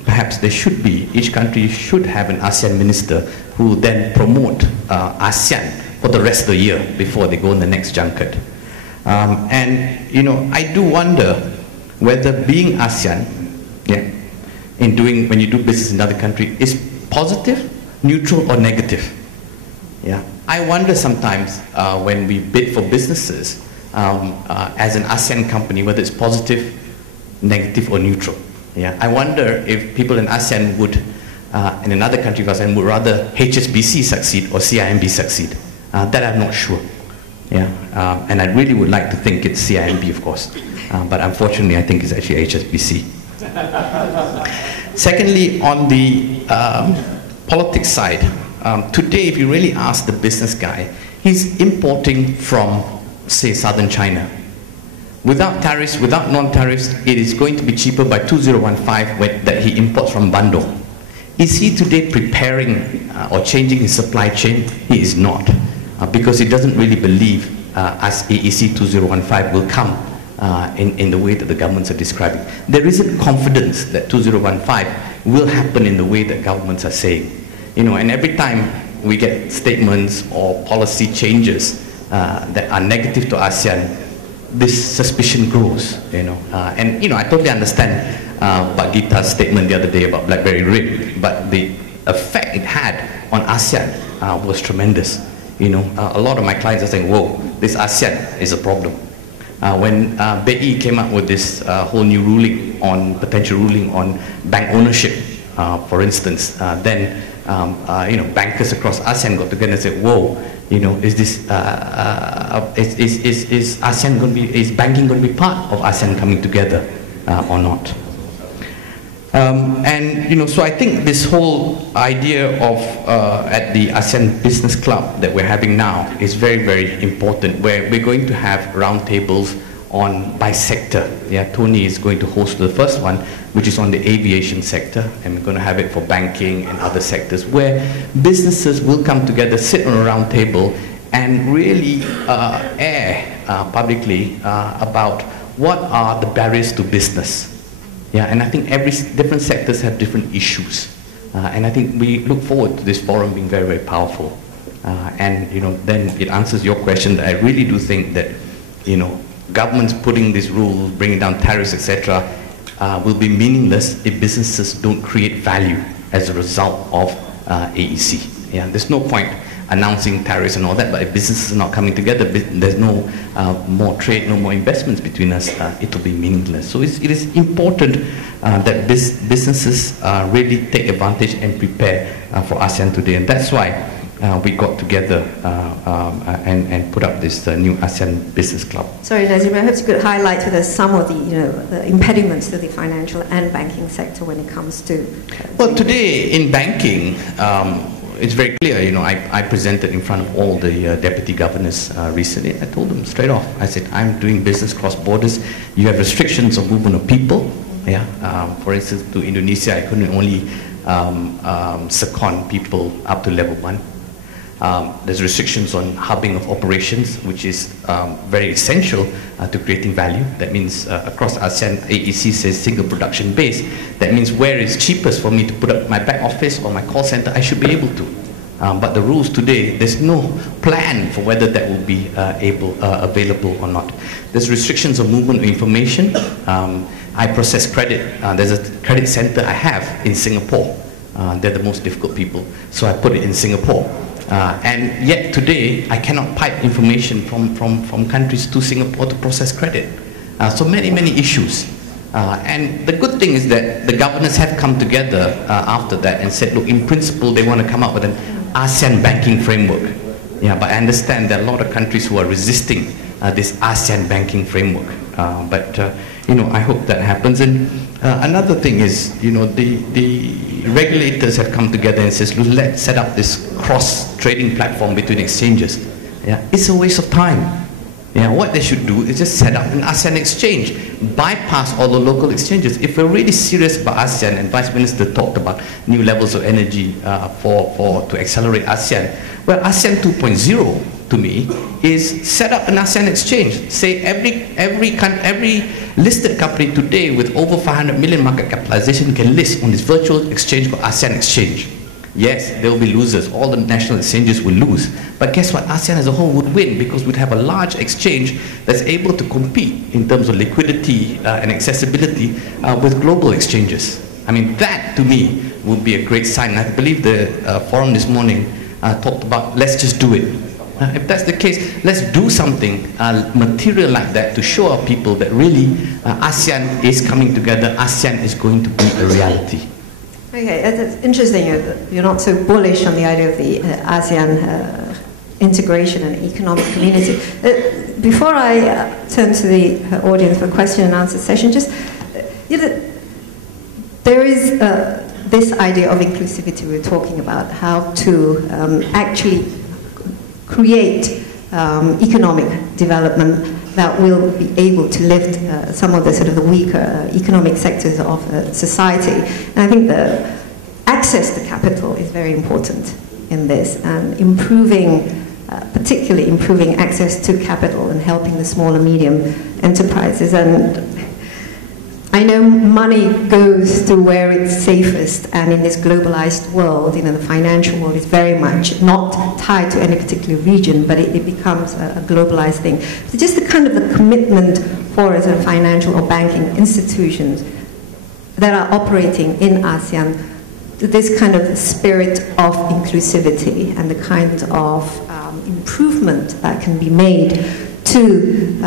perhaps there should be, each country should have an ASEAN minister who then promote ASEAN for the rest of the year before they go on the next junket. And I do wonder whether being ASEAN, yeah, when you do business in another country, is positive, neutral, or negative. Yeah, I wonder sometimes when we bid for businesses as an ASEAN company, whether it's positive, negative, or neutral. Yeah, I wonder if people in ASEAN would, in another country of ASEAN, would rather HSBC succeed or CIMB succeed. That I'm not sure. Yeah, and I really would like to think it's CIMB, of course, but unfortunately I think it's actually HSBC. Secondly, on the politics side, today, if you really ask the business guy, he's importing from, say, southern China. Without tariffs, without non-tariffs, it is going to be cheaper by 2015 that he imports from Bandung. Is he today preparing or changing his supply chain? He is not, because he doesn't really believe as AEC 2015 will come in the way that the governments are describing. There isn't confidence that 2015 will happen in the way that governments are saying. You know, and every time we get statements or policy changes that are negative to ASEAN, this suspicion grows, you know. And, you know, I totally understand Pak Gita's statement the other day about BlackBerry RIP, but the effect it had on ASEAN was tremendous. You know, a lot of my clients are saying, whoa, this ASEAN is a problem. When BEI came up with this whole new ruling on, potential ruling on bank ownership, for instance, then, you know, bankers across ASEAN got together and said, whoa, you know, is this, is ASEAN going to be, is banking going to be part of ASEAN coming together or not? And, you know, so I think this whole idea of, at the ASEAN Business Club that we're having now is very, very important, where we're going to have roundtables on by sector. Yeah, Tony is going to host the first one, which is on the aviation sector, and we're going to have it for banking and other sectors, where businesses will come together, sit on a round table, and really air publicly about what are the barriers to business. Yeah, and I think different sectors have different issues, and I think we look forward to this forum being very, very powerful. And, you know, then it answers your question that I really do think that, you know, governments putting these rules, bringing down tariffs, etc., will be meaningless if businesses don't create value as a result of AEC. Yeah, there's no point announcing tariffs and all that, but if businesses are not coming together, there's no more trade, no more investments between us, it will be meaningless. So it is important that businesses really take advantage and prepare for ASEAN today, and that's why we got together and put up this new ASEAN Business Club. Sorry, Desi, perhaps you could highlight to us some of the, you know, the impediments to the financial and banking sector when it comes to... Well, today in banking, it's very clear, you know, I presented in front of all the deputy governors recently. I told them straight off, I said, I'm doing business cross borders. You have restrictions of movement of people. Yeah, for instance, to Indonesia, I couldn't only second people up to level 1. There's restrictions on hubbing of operations, which is very essential to creating value. That means across ASEAN, AEC says single production base. That means where it's cheapest for me to put up my back office or my call center, I should be able to. But the rules today, there's no plan for whether that will be available or not. There's restrictions on movement of information. I process credit. There's a credit center I have in Singapore. They're the most difficult people, so I put it in Singapore. And yet today, I cannot pipe information from countries to Singapore to process credit. So many, many issues. And the good thing is that the governors have come together after that and said, look, in principle, they want to come up with an ASEAN banking framework. Yeah, but I understand there are a lot of countries who are resisting this ASEAN banking framework. But you know, I hope that happens. And another thing is, you know, the regulators have come together and says, let's set up this cross-trading platform between exchanges. Yeah, it's a waste of time. Yeah, what they should do is just set up an ASEAN exchange, bypass all the local exchanges. If we're really serious about ASEAN, and Vice Minister talked about new levels of energy to accelerate ASEAN, well, ASEAN 2.0 to me is set up an ASEAN exchange. Say every listed company today with over 500 million market capitalization can list on this virtual exchange called ASEAN Exchange. Yes, there will be losers. All the national exchanges will lose. But guess what? ASEAN as a whole would win because we'd have a large exchange that's able to compete in terms of liquidity and accessibility with global exchanges. I mean, that to me would be a great sign. I believe the forum this morning talked about let's just do it. If that's the case, let's do something material like that to show our people that really ASEAN is coming together, ASEAN is going to be a reality. Okay, it's interesting you're not so bullish on the idea of the ASEAN integration and economic community. Before I turn to the audience for question and answer session, just, you know, there is this idea of inclusivity we're talking about, how to actually create economic development that will be able to lift some of the sort of the weaker economic sectors of society. And I think the access to capital is very important in this, and improving, particularly improving access to capital and helping the small and medium enterprises. And I know money goes to where it's safest, and in this globalized world, you know, the financial world is very much not tied to any particular region, but it becomes a globalized thing. So just the kind of the commitment for sort of financial or banking institutions that are operating in ASEAN, this kind of spirit of inclusivity and the kind of improvement that can be made to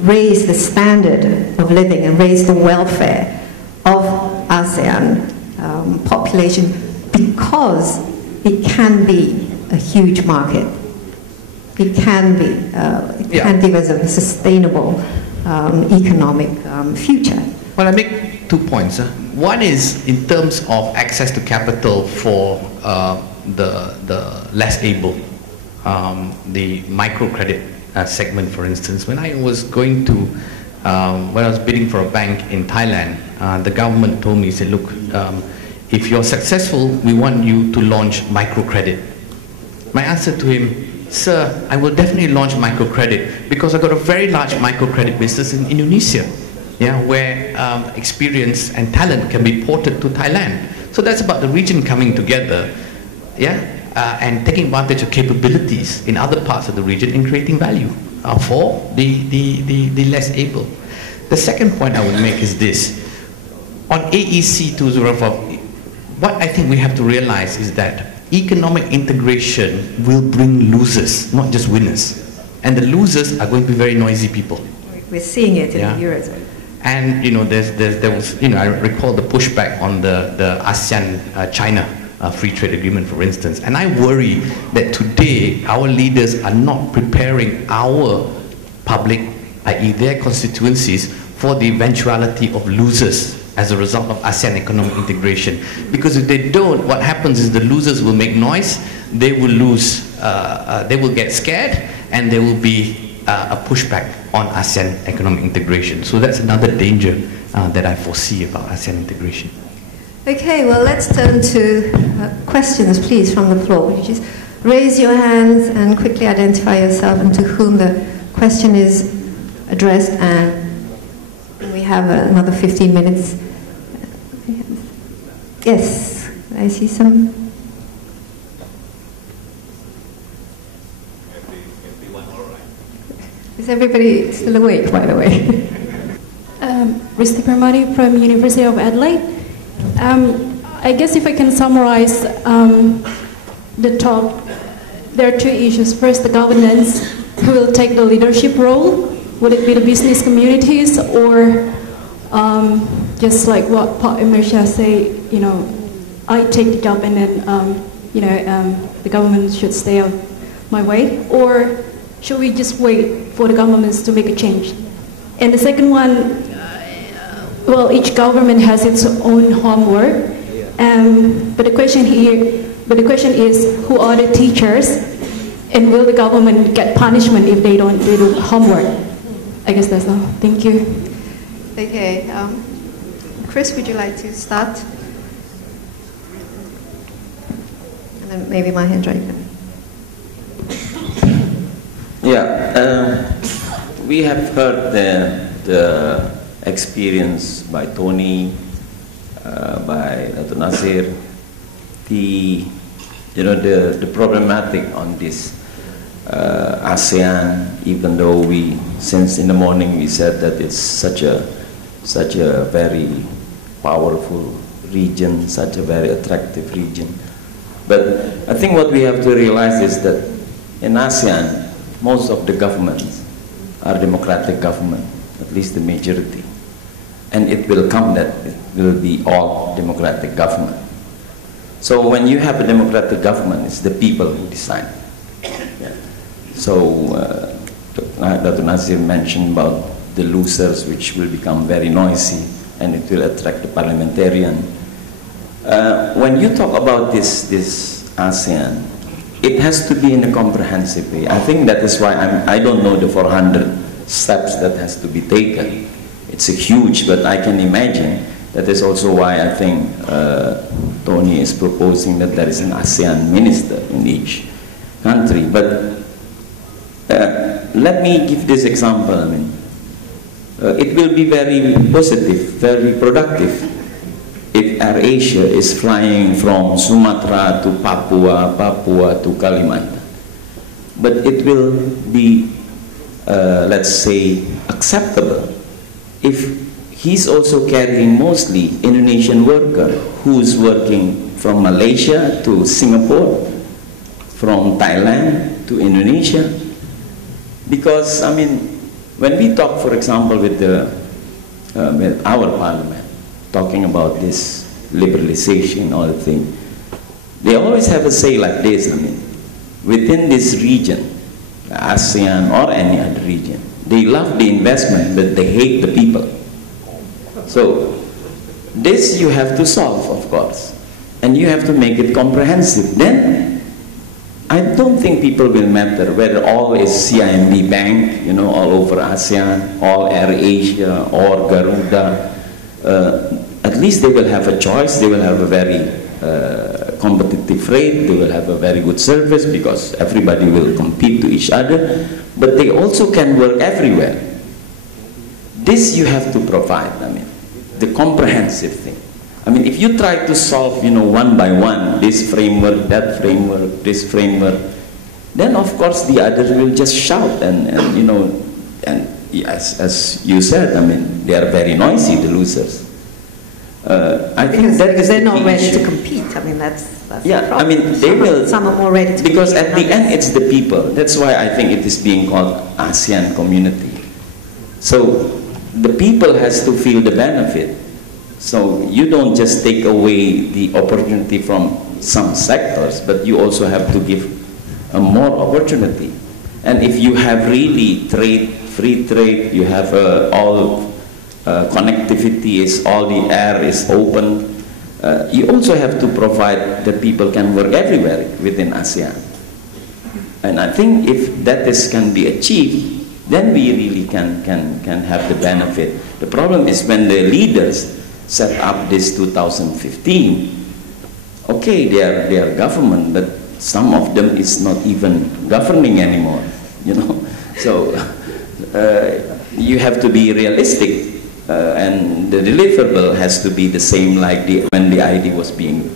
raise the standard of living and raise the welfare of ASEAN population, because it can be a huge market. It can be, it can give us a sustainable economic future. Well, I make 2 points. One is in terms of access to capital for the less able, the microcredit segment, for instance. When I was going to, when I was bidding for a bank in Thailand, the government told me, said, look, if you're successful, we want you to launch microcredit. My answer to him, sir, I will definitely launch microcredit because I've got a very large microcredit business in Indonesia, yeah, where experience and talent can be ported to Thailand. So that's about the region coming together, yeah, and taking advantage of capabilities in other parts of the region and creating value for the less able. The second point I would make is this. On AEC 204, what I think we have to realize is that economic integration will bring losers, not just winners. And the losers are going to be very noisy people. We're seeing it in the Eurozone. And you know, there was, you know, I recall the pushback on the ASEAN-China free trade agreement, for instance. And I worry that today our leaders are not preparing our public, i.e. their constituencies, for the eventuality of losers as a result of ASEAN economic integration. Because if they don't, what happens is the losers will make noise, they will lose, they will get scared, and there will be a pushback on ASEAN economic integration. So that's another danger that I foresee about ASEAN integration. Okay, well, let's turn to questions, please, from the floor. Would you just raise your hands and quickly identify yourself and to whom the question is addressed, and we have another 15 minutes. Yes, I see some. Is everybody still awake, by the way? Risti Permadi from University of Adelaide. I guess if I can summarize the talk, there are two issues. First, the governance, who will take the leadership role? Would it be the business communities, or just like what Pak Emersha say, you know, I take the job and then, you know, the government should stay out my way? Or should we just wait for the governments to make a change? And the second one, well, each government has its own homework, but the question is, who are the teachers, and will the government get punishment if they don't do the homework? I guess that's all. Thank you. Okay, Chris, would you like to start? And then maybe Mahendra, you can. Yeah, we have heard the experience by Tony, by Dr. Nasir, the problematic on this ASEAN, even though we, since in the morning we said that it's such a very powerful region, such a very attractive region. But I think what we have to realize is that in ASEAN, most of the governments are democratic government, at least the majority. And it will come that it will be all democratic government. So when you have a democratic government, it's the people who decide. Yeah. So Dr. Nasir mentioned about the losers, which will become very noisy, and it will attract the parliamentarian. when you talk about this ASEAN, it has to be in a comprehensive way. I think that is why I don't know the 400 steps that has to be taken. It's a huge, but I can imagine that is also why I think Tony is proposing that there is an ASEAN minister in each country. But let me give this example. I mean, it will be very positive, very productive if AirAsia is flying from Sumatra to Papua, Papua to Kalimantan. But it will be, let's say, acceptable if he's also carrying mostly Indonesian worker who's working from Malaysia to Singapore, from Thailand to Indonesia. Because, I mean, when we talk, for example, with our parliament, talking about this liberalization, all the thing, they always have a say like this. I mean, within this region, ASEAN or any other region, they love the investment, but they hate the people. So this you have to solve, of course, and you have to make it comprehensive. Then I don't think people will matter whether all is CIMB Bank, you know, all over ASEAN, all AirAsia or Garuda. At least they will have a choice. They will have a very competitive rate. They will have a very good service because everybody will compete to each other. But they also can work everywhere. This you have to provide. I mean, the comprehensive thing. I mean, if you try to solve, you know, one by one, this framework, that framework, this framework, then of course the others will just shout and you know, and as you said, I mean, they are very noisy, the losers. I think that because they're not ready issue. to compete. I mean, that's yeah. the problem. I mean, they will. Some are more ready to because compete. at the end, it's the people. That's why I think it is being called ASEAN community. So the people has to feel the benefit. So you don't just take away the opportunity from some sectors, but you also have to give more opportunity. And if you have really trade, free trade, you have all connectivity, is all the air is open, you also have to provide that people can work everywhere within ASEAN. And I think if that can be achieved, then we really can have the benefit. The problem is when the leaders set up this 2015, okay, they are government, but some of them is not even governing anymore, you know. So you have to be realistic. And the deliverable has to be the same like when the idea was being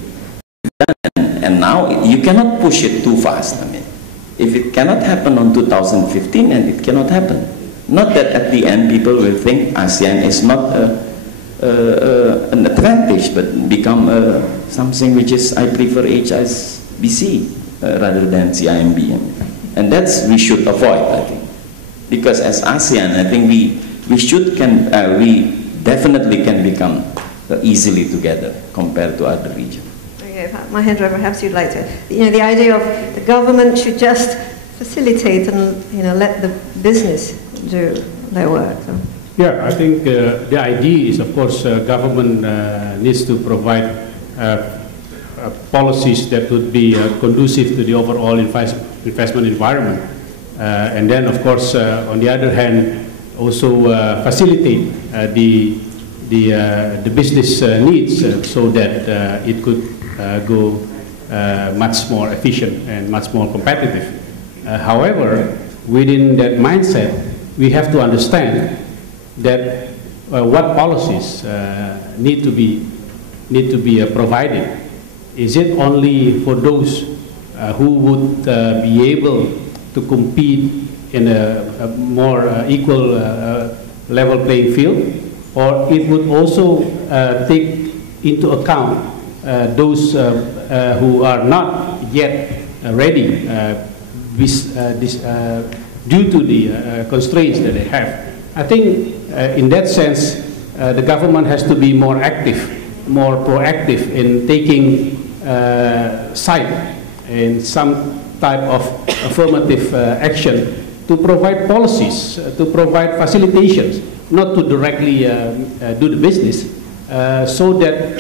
done. And now you cannot push it too fast. I mean, if it cannot happen on 2015, and it cannot happen. Not that at the end people will think ASEAN is not an advantage, but become something which is, I prefer HSBC rather than CIMB. And that's we should avoid, I think. Because as ASEAN, I think we definitely can become easily together compared to other regions. Okay, Mahendra, perhaps you'd like to, you know, the idea of the government should just facilitate and, you know, let the business do their work. So. Yeah, I think the idea is, of course, government needs to provide policies that would be conducive to the overall investment environment. And then, of course, on the other hand, also facilitate the business needs so that it could go much more efficient and much more competitive. However, within that mindset, we have to understand that what policies need to be provided. Is it only for those who would be able to compete in a more equal level playing field, or it would also take into account those who are not yet ready due to the constraints that they have. I think in that sense, the government has to be more active, more proactive in taking side in some type of affirmative action to provide policies, to provide facilitations, not to directly do the business, so that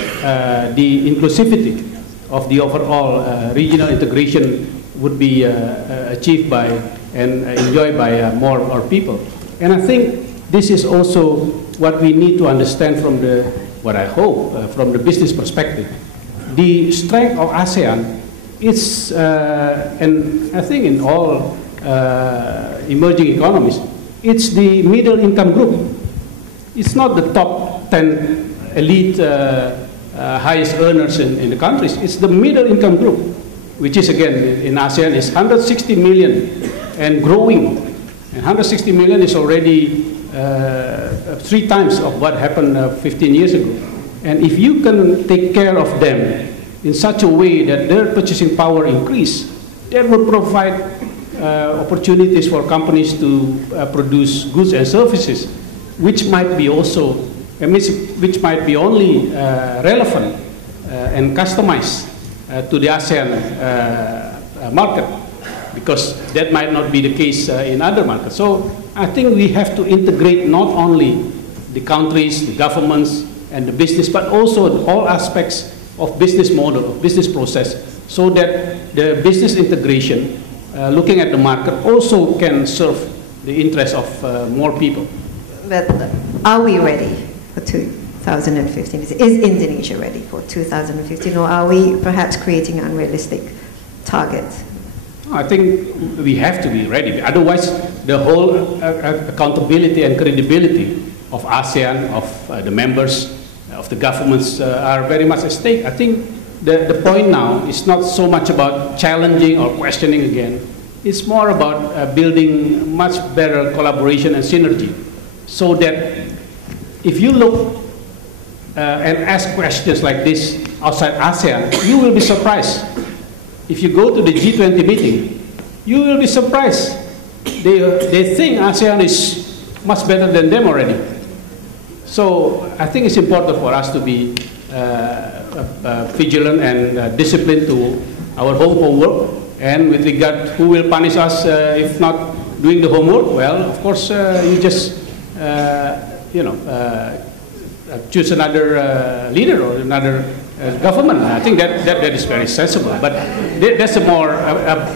the inclusivity of the overall regional integration would be achieved by and enjoyed by more people. And I think this is also what we need to understand from the, what I hope, from the business perspective. The strength of ASEAN is, and I think in all emerging economies, it's the middle income group. It's not the top 10 elite highest earners in the countries. It's the middle income group, which is again in ASEAN is 160 million and growing. And 160 million is already 3 times of what happened 15 years ago. And if you can take care of them in such a way that their purchasing power increase, that will provide opportunities for companies to produce goods and services, which might be also, which might be only relevant and customized to the ASEAN market, because that might not be the case in other markets. So I think we have to integrate not only the countries, the governments, and the business, but also all aspects of business model, of business process, so that the business integration, looking at the market, also can serve the interests of more people. But are we ready for 2015? Is Indonesia ready for 2015, or are we perhaps creating unrealistic targets? I think we have to be ready. Otherwise, the whole accountability and credibility of ASEAN, of the members, of the governments are very much at stake. I think the point now is not so much about challenging or questioning again. It's more about building much better collaboration and synergy, so that if you look and ask questions like this outside ASEAN, you will be surprised. If you go to the G20 meeting, you will be surprised. They think ASEAN is much better than them already. So I think it's important for us to be vigilant and disciplined to our homework. And with regard who will punish us if not doing the homework, well, of course, you just choose another leader or another government. I think that is very sensible. But that's a more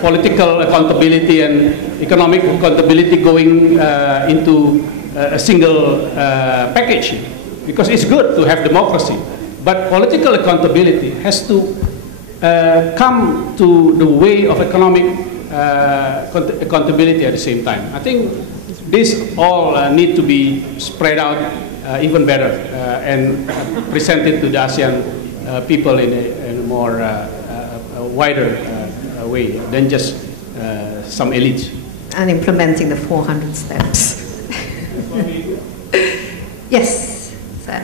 political accountability and economic accountability going into a single package, because it's good to have democracy. But political accountability has to come to the way of economic accountability at the same time. I think this all need to be spread out even better and presented to the ASEAN people in a more wider way than just some elites. And implementing the 400 steps. Yes, sir.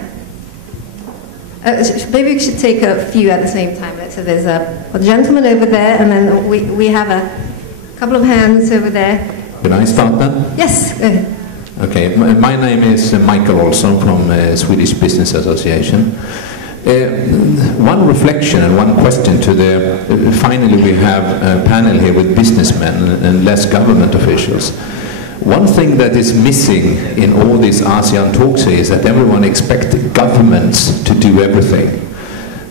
Maybe we should take a few at the same time. So there's a gentleman over there, and then we have a couple of hands over there. Can I start then? Yes, go ahead. Okay, my name is Michael Olsson from Swedish Business Association. One reflection and one question to the, finally we have a panel here with businessmen and less government officials. One thing that is missing in all these ASEAN talks is that everyone expects governments to do everything.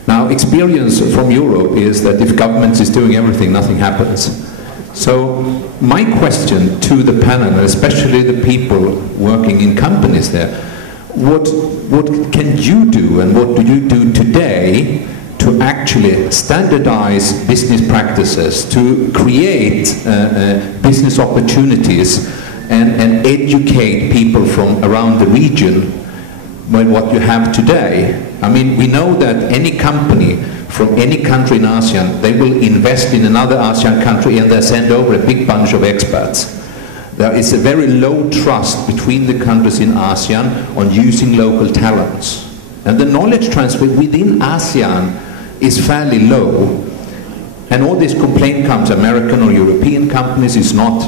Now, experience from Europe is that if governments is doing everything, nothing happens. So my question to the panel, especially the people working in companies there, what can you do and what do you do today to actually standardize business practices, to create business opportunities and educate people from around the region with what you have today? I mean, we know that any company from any country in ASEAN, they will invest in another ASEAN country and they send over a big bunch of experts. There is a very low trust between the countries in ASEAN on using local talents. And the knowledge transfer within ASEAN is fairly low. And all this complaint comes, American or European companies is not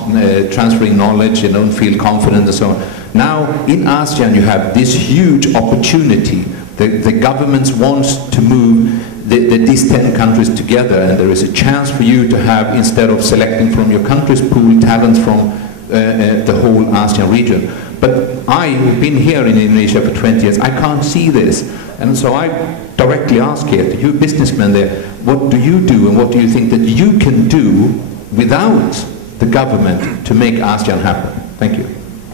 transferring knowledge, they don't feel confident and so on. Now, in ASEAN you have this huge opportunity. The governments want to move these 10 countries together, and there is a chance for you to have, instead of selecting from your country's pool talents from the whole ASEAN region. But I, who've been here in Indonesia for 20 years, I can't see this. And so I directly ask here, you businessmen there, what do you do and what do you think that you can do without the government to make ASEAN happen? Thank you.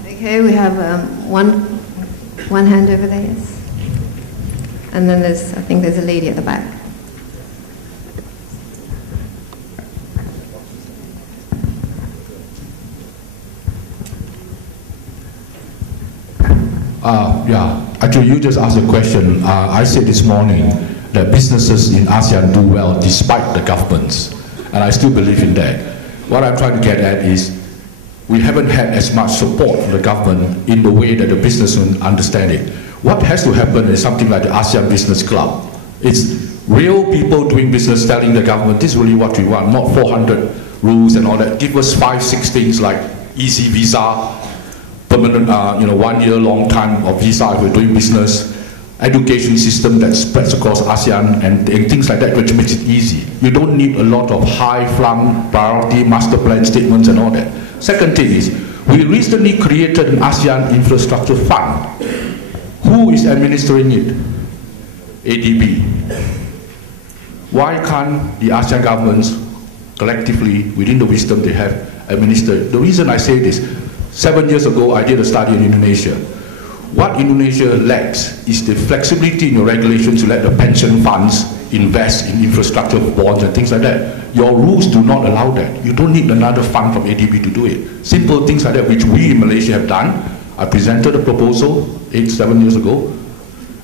Okay, we have one hand over there, yes. And then I think there's a lady at the back. Actually, you just asked a question. I said this morning that businesses in ASEAN do well despite the governments, and I still believe in that. What I'm trying to get at is we haven't had as much support from the government in the way that the businessmen understand it. What has to happen is something like the ASEAN Business Club. It's real people doing business telling the government, this is really what we want, not 400 rules and all that. Give us 5, 6 things like easy visa, permanent, 1 year long time of visa if we're doing business, education system that spreads across ASEAN and things like that, which makes it easy. You don't need a lot of high-flung priority master plan statements and all that. Second thing is, we recently created an ASEAN Infrastructure Fund. Who is administering it? ADB. Why can't the ASEAN governments collectively, within the wisdom they have, administer it? The reason I say this, 7 years ago I did a study in Indonesia. What Indonesia lacks is the flexibility in your regulations to let the pension funds invest in infrastructure bonds and things like that. Your rules do not allow that. You don't need another fund from ADB to do it. Simple things like that, which we in Malaysia have done. I presented a proposal 7 years ago.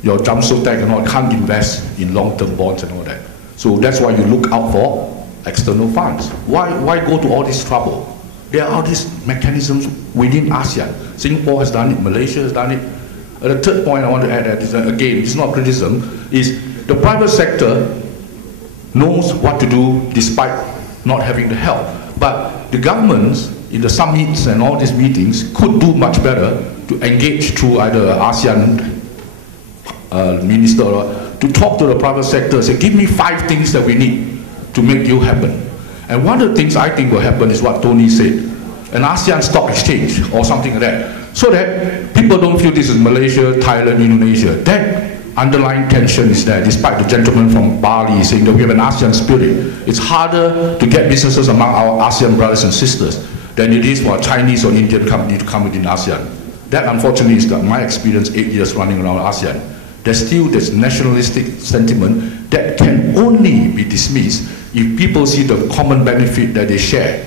Your Jamsotech and all can't invest in long-term bonds and all that. So that's why you look out for external funds. Why go to all this trouble? There are all these mechanisms within ASEAN. Singapore has done it, Malaysia has done it. The third point I want to add is that, again, it's not criticism, is the private sector knows what to do despite not having the help. But the governments in the summits and all these meetings could do much better to engage through either ASEAN minister or to talk to the private sector, say, give me 5 things that we need to make you happen. And one of the things I think will happen is what Tony said, an ASEAN stock exchange or something like that, so that people don't feel this is Malaysia, Thailand, Indonesia. That underlying tension is there, despite the gentleman from Bali saying that we have an ASEAN spirit. It's harder to get businesses among our ASEAN brothers and sisters than it is for a Chinese or Indian company to come within ASEAN. That unfortunately is my experience 8 years running around ASEAN. There's still this nationalistic sentiment that can only be dismissed if people see the common benefit that they share.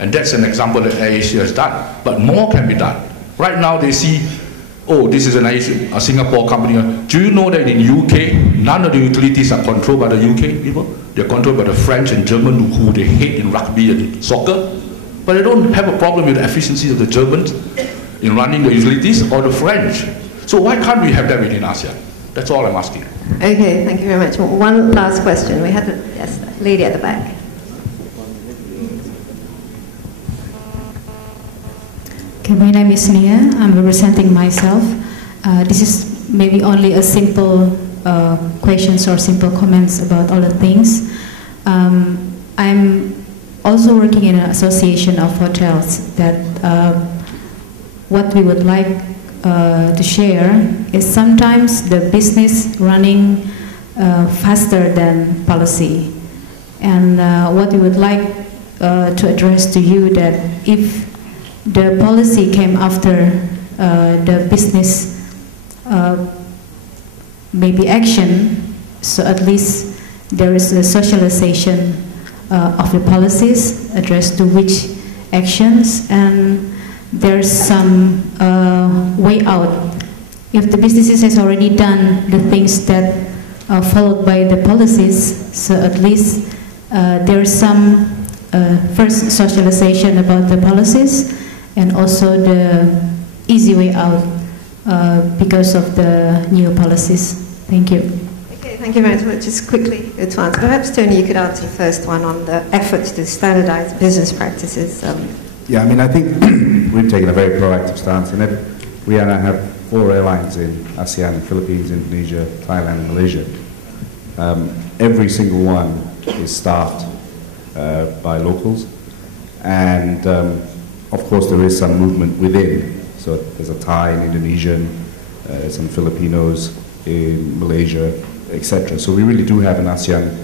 And that's an example that AirAsia has done. But more can be done. Right now they see, oh, this is a Singapore company. Do you know that in UK, none of the utilities are controlled by the UK people? They're controlled by the French and German who they hate in rugby and soccer. But they don't have a problem with the efficiency of the Germans in running the utilities or the French. So why can't we have that within ASEAN? That's all I'm asking. Okay, thank you very much. One last question. We had the lady at the back. Okay, my name is Nia. I'm representing myself. This is maybe only a simple questions or simple comments about all the things. I'm also working in an association of hotels that what we would like to share is sometimes the business running faster than policy. And what we would like to address to you that if the policy came after the business maybe action, so at least there is a socialization of the policies addressed to which actions, and there's some way out. If the businesses has already done the things that are followed by the policies, so at least there's some first socialization about the policies and also the easy way out because of the new policies. Thank you. Okay, thank you very much. Just quickly to answer. Perhaps, Tony, you could answer the first one on the efforts to standardize business practices. Yeah, I mean, I think we've taken a very proactive stance in it. We now have 4 airlines in ASEAN, Philippines, Indonesia, Thailand, and Malaysia. Every single one is staffed by locals, and of course, there is some movement within. So there's a Thai, an Indonesian, some Filipinos in Malaysia, etc. So we really do have an ASEAN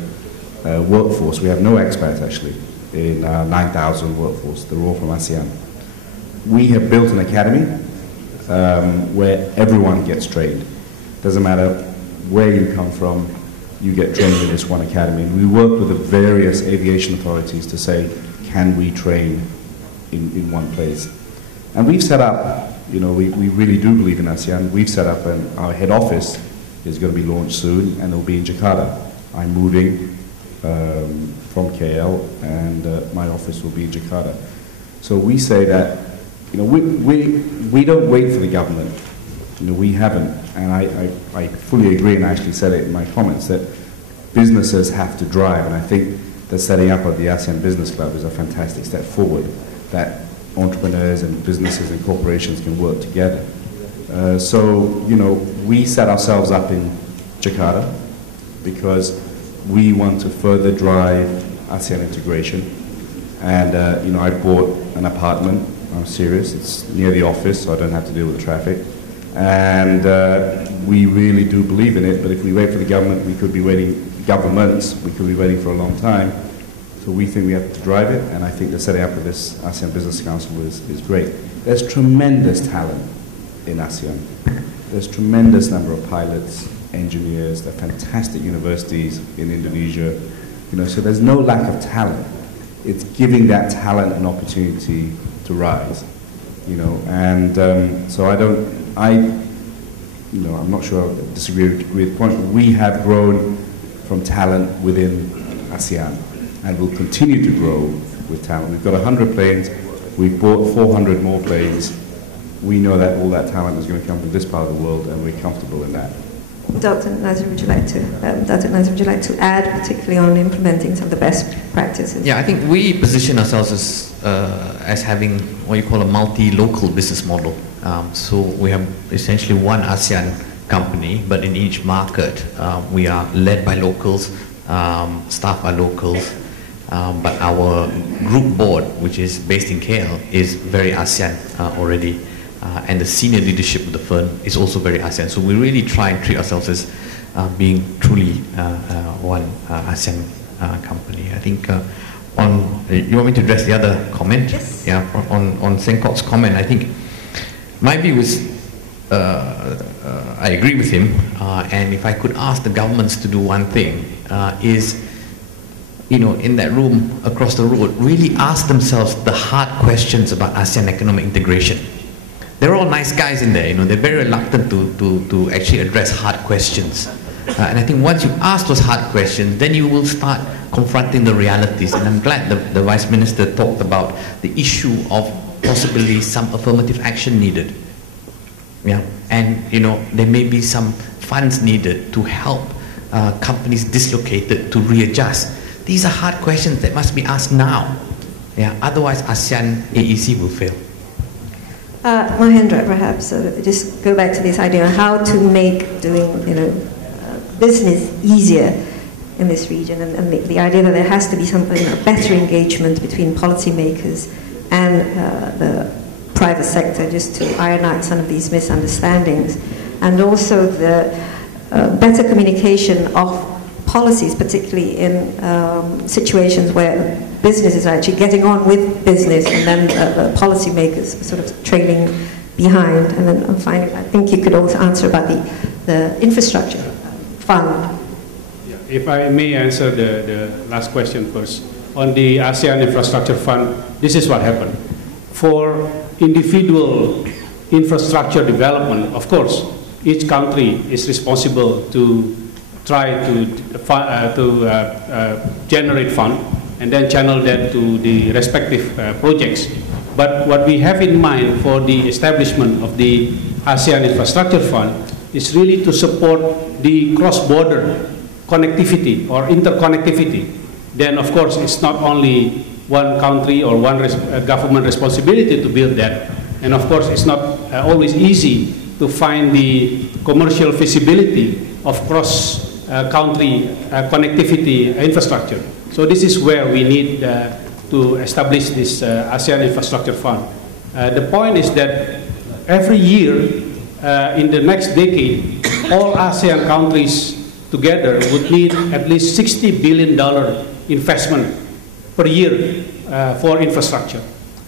workforce. We have no expats actually in our 9,000 workforce. They're all from ASEAN. We have built an academy where everyone gets trained. Doesn't matter where you come from, you get trained in this one academy. And we work with the various aviation authorities to say, can we train in one place? And we've set up, you know, we really do believe in ASEAN. We've set up our head office is going to be launched soon, and it'll be in Jakarta. I'm moving from KL, and my office will be in Jakarta. So we say that, you know, we don't wait for the government. You know, we haven't, and I fully agree, and I actually said it in my comments, that businesses have to drive, and I think the setting up of the ASEAN Business Club is a fantastic step forward, that entrepreneurs and businesses and corporations can work together. So, you know, we set ourselves up in Jakarta because we want to further drive ASEAN integration. And, you know, I bought an apartment, I'm serious, it's near the office, so I don't have to deal with the traffic. And we really do believe in it, but if we wait for the government, we could be waiting, governments, we could be waiting for a long time. So we think we have to drive it, and I think the setting up of this ASEAN Business Council is great. There's tremendous talent in ASEAN. There's tremendous number of pilots, engineers, there are fantastic universities in Indonesia, you know, so there's no lack of talent. It's giving that talent an opportunity to rise, you know, and so I'm not sure I disagree with the point, but we have grown from talent within ASEAN and will continue to grow with talent. We've got 100 planes, we've bought 400 more planes. We know that all that talent is going to come from this part of the world, and we're comfortable in that. Dr. Nazir, would you like to add, particularly on implementing some of the best practices? Yeah, I think we position ourselves as having what you call a multi-local business model. So we have essentially one ASEAN company, but in each market we are led by locals, staffed by locals, but our group board, which is based in KL, is very ASEAN already. And the senior leadership of the firm is also very ASEAN. So we really try and treat ourselves as being truly one ASEAN company. I think you want me to address the other comment? Yes. Yeah, on Sengkok's comment, I think my view is, I agree with him, and if I could ask the governments to do one thing, is, you know, in that room across the road, really ask themselves the hard questions about ASEAN economic integration. They're all nice guys in there, you know, they're very reluctant to actually address hard questions. And I think once you ask those hard questions, then you will start confronting the realities. And I'm glad the Vice Minister talked about the issue of possibly some affirmative action needed. Yeah, and you know, there may be some funds needed to help companies dislocated to readjust. These are hard questions that must be asked now. Yeah, otherwise ASEAN AEC will fail. Mahendra, perhaps, just go back to this idea of how to make doing, you know, business easier in this region, and the idea that there has to be some, you know, better engagement between policymakers and the private sector, just to iron out some of these misunderstandings, and also the better communication of policies, particularly in situations where businesses are actually getting on with business, and then the policymakers are sort of trailing behind. And then finally, I think you could also answer about the infrastructure fund. Yeah, if I may answer the last question first. On the ASEAN Infrastructure Fund, this is what happened. For individual infrastructure development, of course, each country is responsible to try to generate fund and then channel that to the respective projects. But what we have in mind for the establishment of the ASEAN Infrastructure Fund is really to support the cross-border connectivity or interconnectivity. Then of course it's not only one country or one government responsibility to build that. And of course it's not always easy to find the commercial feasibility of cross-country connectivity infrastructure. So this is where we need to establish this ASEAN Infrastructure Fund. The point is that every year in the next decade, all ASEAN countries together would need at least $60 billion investment per year for infrastructure.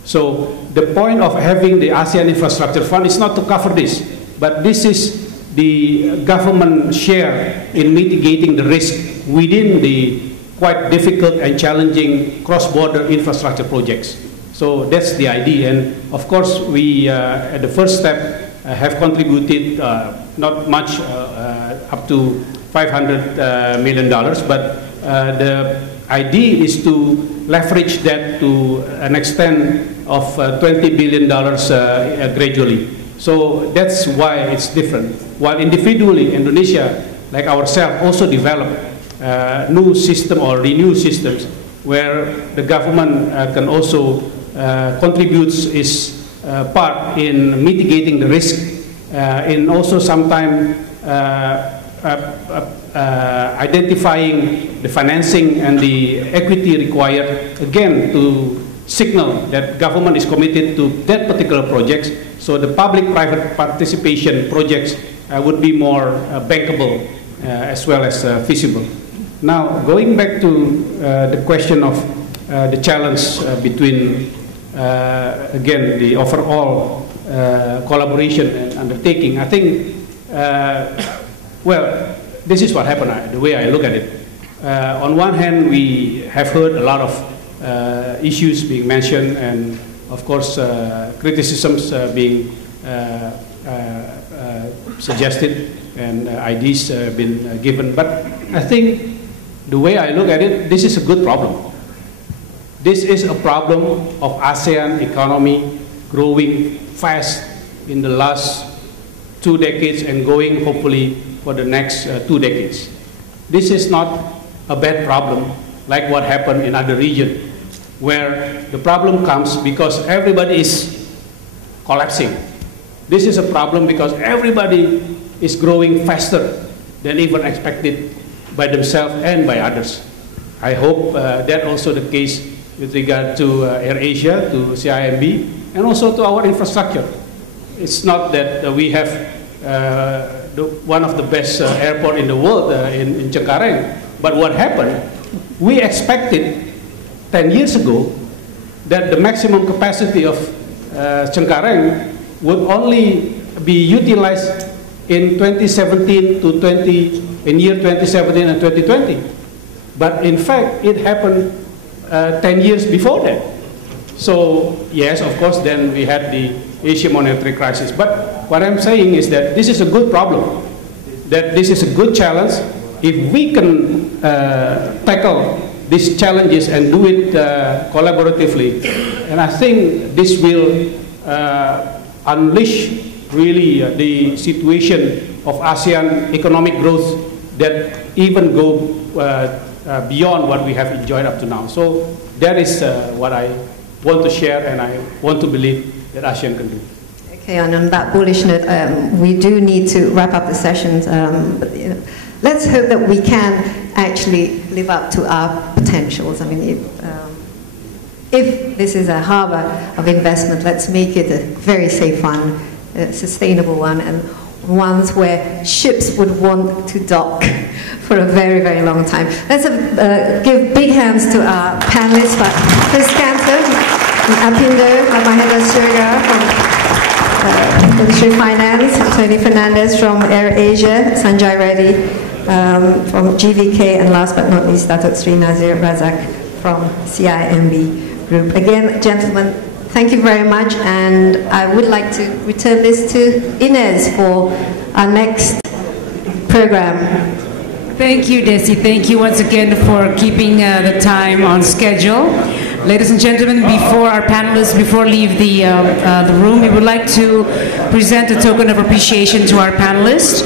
So the point of having the ASEAN Infrastructure Fund is not to cover this, but this is the government share in mitigating the risk within the quite difficult and challenging cross-border infrastructure projects. So that's the idea, and of course we at the first step have contributed not much up to $500 million, but the idea is to leverage that to an extent of $20 billion gradually. So that's why it's different. While individually Indonesia, like ourselves, also developed new system or renew systems where the government can also contribute its part in mitigating the risk, in also sometimes identifying the financing and the equity required, again, to signal that government is committed to that particular projects. So the public-private participation projects would be more bankable as well as feasible. Now, going back to the question of the challenge between, again, the overall collaboration and undertaking, I think, well, this is what happened, the way I look at it. On one hand, we have heard a lot of issues being mentioned, and of course, criticisms being suggested, and ideas been given. But I think the way I look at it, this is a good problem. This is a problem of ASEAN economy growing fast in the last 2 decades and going hopefully for the next 2 decades. This is not a bad problem like what happened in other regions, where the problem comes because everybody is collapsing. This is a problem because everybody is growing faster than even expected by themselves and by others. I hope that also the case with regard to AirAsia, to CIMB, and also to our infrastructure. It's not that we have one of the best airport in the world in Cengkareng, but what happened, we expected 10 years ago that the maximum capacity of Cengkareng would only be utilized in 2017 to in year 2017 and 2020. But in fact, it happened 10 years before that. So yes, of course, then we had the Asian monetary crisis. But what I'm saying is that this is a good problem, that this is a good challenge. If we can tackle these challenges and do it collaboratively, and I think this will unleash really the situation of ASEAN economic growth that even go beyond what we have enjoyed up to now. So that is what I want to share, and I want to believe that ASEAN can do. Okay, and on that bullish note, we do need to wrap up the sessions. But, let's hope that we can actually live up to our potentials. I mean, if this is a harbor of investment, let's make it a very safe one, a sustainable one, and ones where ships would want to dock for a very, very long time. Let's give big hands to our panelists, Chris Kanter from APINDO, MahendraSiregar from Industry Finance, Tony Fernandes from AirAsia, Sanjay Reddy from GVK, and last but not least, Datuk Sri Nazir Razak from CIMB Group. Again, gentlemen, thank you very much, and I would like to return this to Inez for our next program. Thank you, Desi. Thank you once again for keeping the time on schedule. Ladies and gentlemen, before our panelists, leave the room, we would like to present a token of appreciation to our panelists.